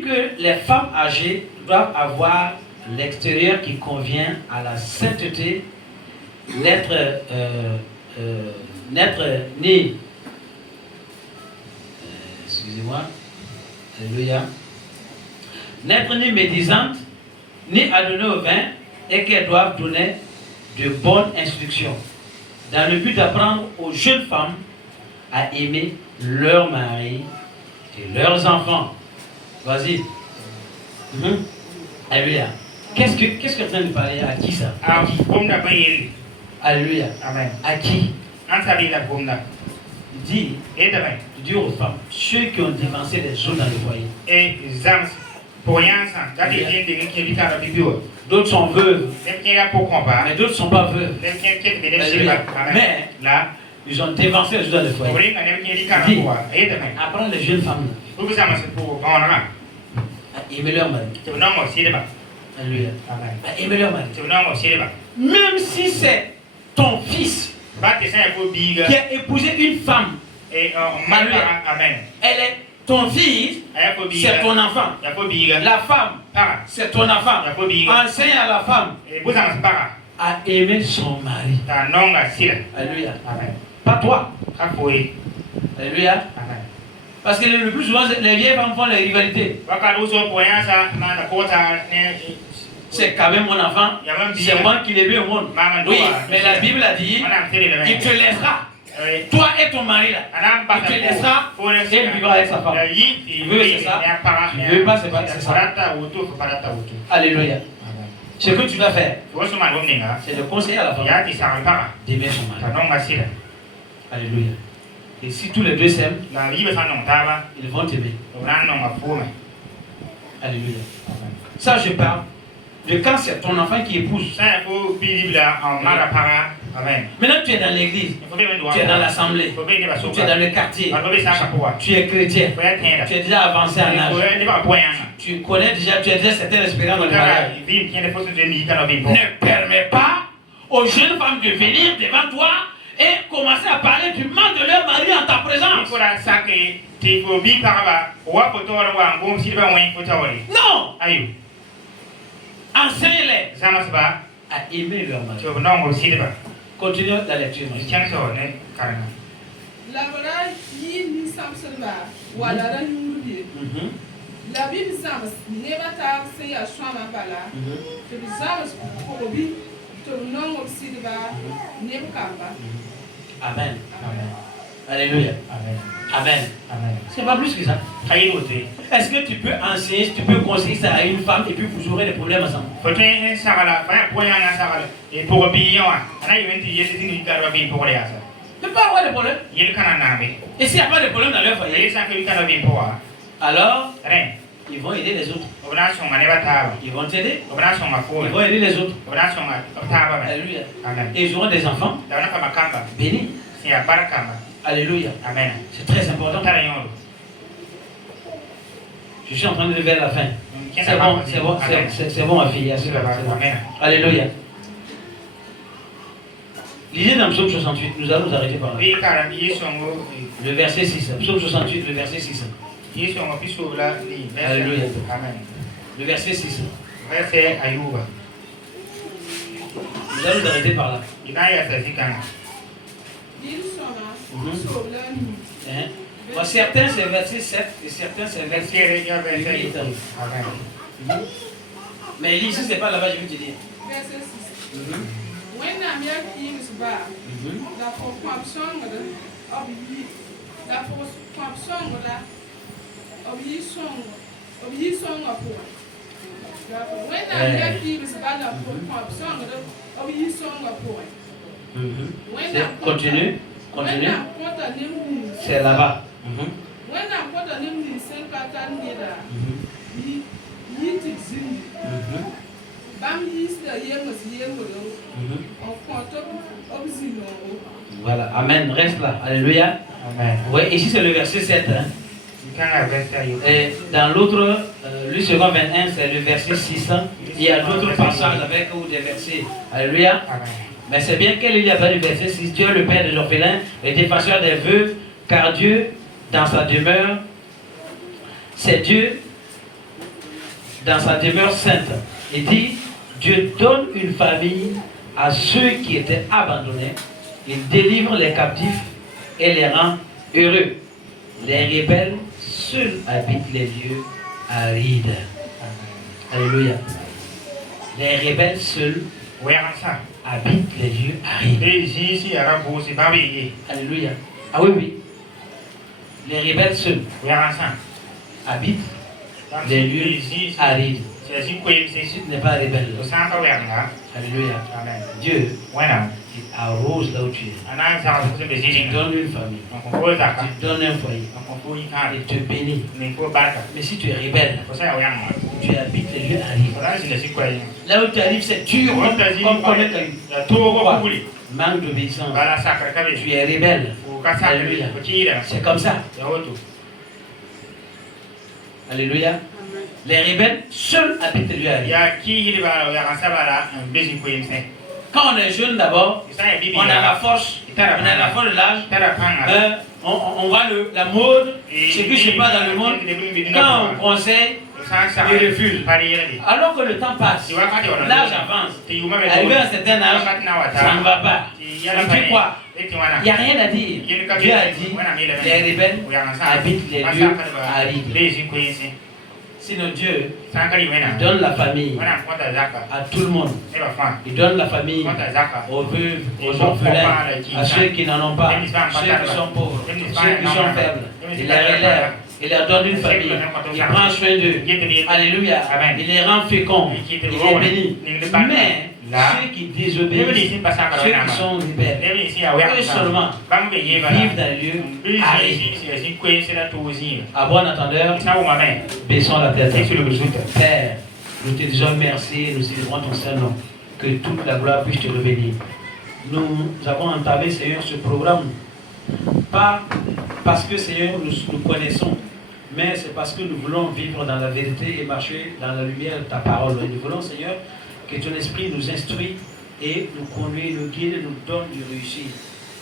que les femmes âgées doivent avoir l'extérieur qui convient à la sainteté, n'être ni excusez-moi, alléluia, n'être ni médisante, ni adonnée au vin, et qu'elles doivent donner de bonnes instructions, dans le but d'apprendre aux jeunes femmes à aimer leur mari et leurs enfants. Vas-y. Alléluia. Qu'est-ce que tu es en train de parler? À qui ça? À qui? Alléluia. Amen. À qui? Il dit aux femmes, ceux qui ont dépensé les autres dans le foyer. D'autres sont veuves, mais d'autres ne sont pas veuves. Mais là, ils ont dépensé les autres dans le foyer. Il dit, apprendre les jeunes femmes à aimer leur mari. Alléluia. À aimer leur mari. Même si c'est ton fils qui a épousé une femme, elle est ton fils, c'est ton enfant. La femme, c'est ton enfant. Enseigne à la femme à aimer son mari. Alléluia. Pas toi. Alléluia. Parce que le plus souvent, les vieilles femmes font les rivalités. C'est quand même mon enfant, c'est moi qui l'ai mis au monde. Oui, mais la Bible a dit, il te laissera. Toi et ton mari là, il te laissera et il vivra avec sa femme. Il veut, c'est ça. Il ne veut pas, c'est ça. Alléluia. Ce que tu dois faire, c'est de conseiller à la femme d'aimer son mari. Alléluia. Et si tous les deux s'aiment, ils vont t'aimer. Alléluia. Ça, je parle de quand c'est ton enfant qui épouse. Maintenant, tu es dans l'église, tu es dans l'assemblée, tu es dans le quartier, tu es chrétien, tu es déjà avancé en âge, tu connais déjà, tu as déjà certaines expériences dans le mariage. Ne permets pas aux jeunes femmes de venir devant toi et commencer à parler du mal de leur mari en ta présence. Non. Enseigne-les à aimer leur mari. Continue la lecture. La Bible zams never ta say a shama bala to the zams kobi to non of silva nebkamba. Amen. Alléluia. Amen. C'est pas plus que ça. Est-ce que tu peux enseigner, tu peux conseiller ça à une femme et puis vous aurez des problèmes ensemble? Ne pas avoir de problème. Et s'il n'y a pas de problème dans leur foyer, alors ils vont aider les autres. Ils vont t'aider. Ils vont aider les autres. Alléluia. Et ils auront des enfants bénis. Alléluia. Amen. C'est très important. Je suis en train de lever la fin. C'est bon, ma fille. Alléluia. Lisez dans Psaume 68, nous allons nous arrêter par là. Le verset 6. Psaume 68, le verset 6. Alléluia. Le verset 6. Nous allons nous arrêter par là. Pour certains, c'est verset 7 et certains, c'est verset 8. Mais ici, c'est pas là-bas, je vais te dire. Verset 6. When I'm here, is bad. La corruption of ye song of war. When I'm here, is bad. La corruption of ye song of war. Continue. C'est là-bas. When I'm put a name in Saint Catan Neda, ye zing. Bam is the youngest young of Quantum of Zino. Voilà, Amen. Reste là. Alléluia. Amen. Oui, ici c'est le verset 7. Hein. Et dans l'autre, lui second 21, c'est le verset 6. Il y a d'autres passages avec ou des versets. Alléluia. Amen. Mais c'est bien qu'il y a pas du verset 6. Dieu, le Père des orphelins, le défenseur des veuves, car Dieu, dans sa demeure, c'est Dieu, dans sa demeure sainte. Il dit, Dieu donne une famille à ceux qui étaient abandonnés. Il délivre les captifs et les rend heureux. Les rebelles seuls habitent les lieux arides. Alléluia. Les rebelles seuls habitent les lieux arides. Alléluia. Ah oui, oui. Les rebelles seuls habitent les lieux arides. Jésus n'est pas rebelle. Alléluia. Dieu il arrose là où tu es. Tu donnes une famille. Tu donnes un foyer. Il te bénit. Mais si tu es rebelle, tu habites les lieux arides. Là où tu arrives, c'est dur. Comme manque d'obéissance. Tu es rebelle. Alléluia. C'est comme ça. Alléluia. Les rebelles seuls habitent les lieux arides. Quand on est jeune d'abord, on a la force, on a la force de l'âge, on voit la mode, ce qui se passe dans le monde. Quand on conseille, il refuse. Alors que le temps passe, l'âge avance, arrivé à un certain âge, ça ne va pas. On dit quoi? Il n'y a rien à dire. Dieu a dit, les rebelles habitent les lieux arides. Sinon Dieu donne la famille à tout le monde. Il donne la famille aux veuves, aux orphelins, à ceux qui n'en ont pas, ceux qui sont pauvres, ceux qui sont faibles. Il les relève. Il leur donne une famille. Il prend soin d'eux. Alléluia. Il les rend féconds. Il les bénit. Mais ceux qui désobéissent, ceux qui sont rebelles, eux seulement vivent dans le lieu aride. À bon entendeur, baissons la tête. Père, nous te disons merci et nous célébrons ton Saint-Nom. Que toute la gloire puisse te revenir. Nous avons entamé, Seigneur, ce programme. Pas parce que, Seigneur, nous connaissons, mais c'est parce que nous voulons vivre dans la vérité et marcher dans la lumière de ta parole. Et nous voulons, Seigneur, que ton esprit nous instruit et nous conduit, nous guide, nous donne du réussite.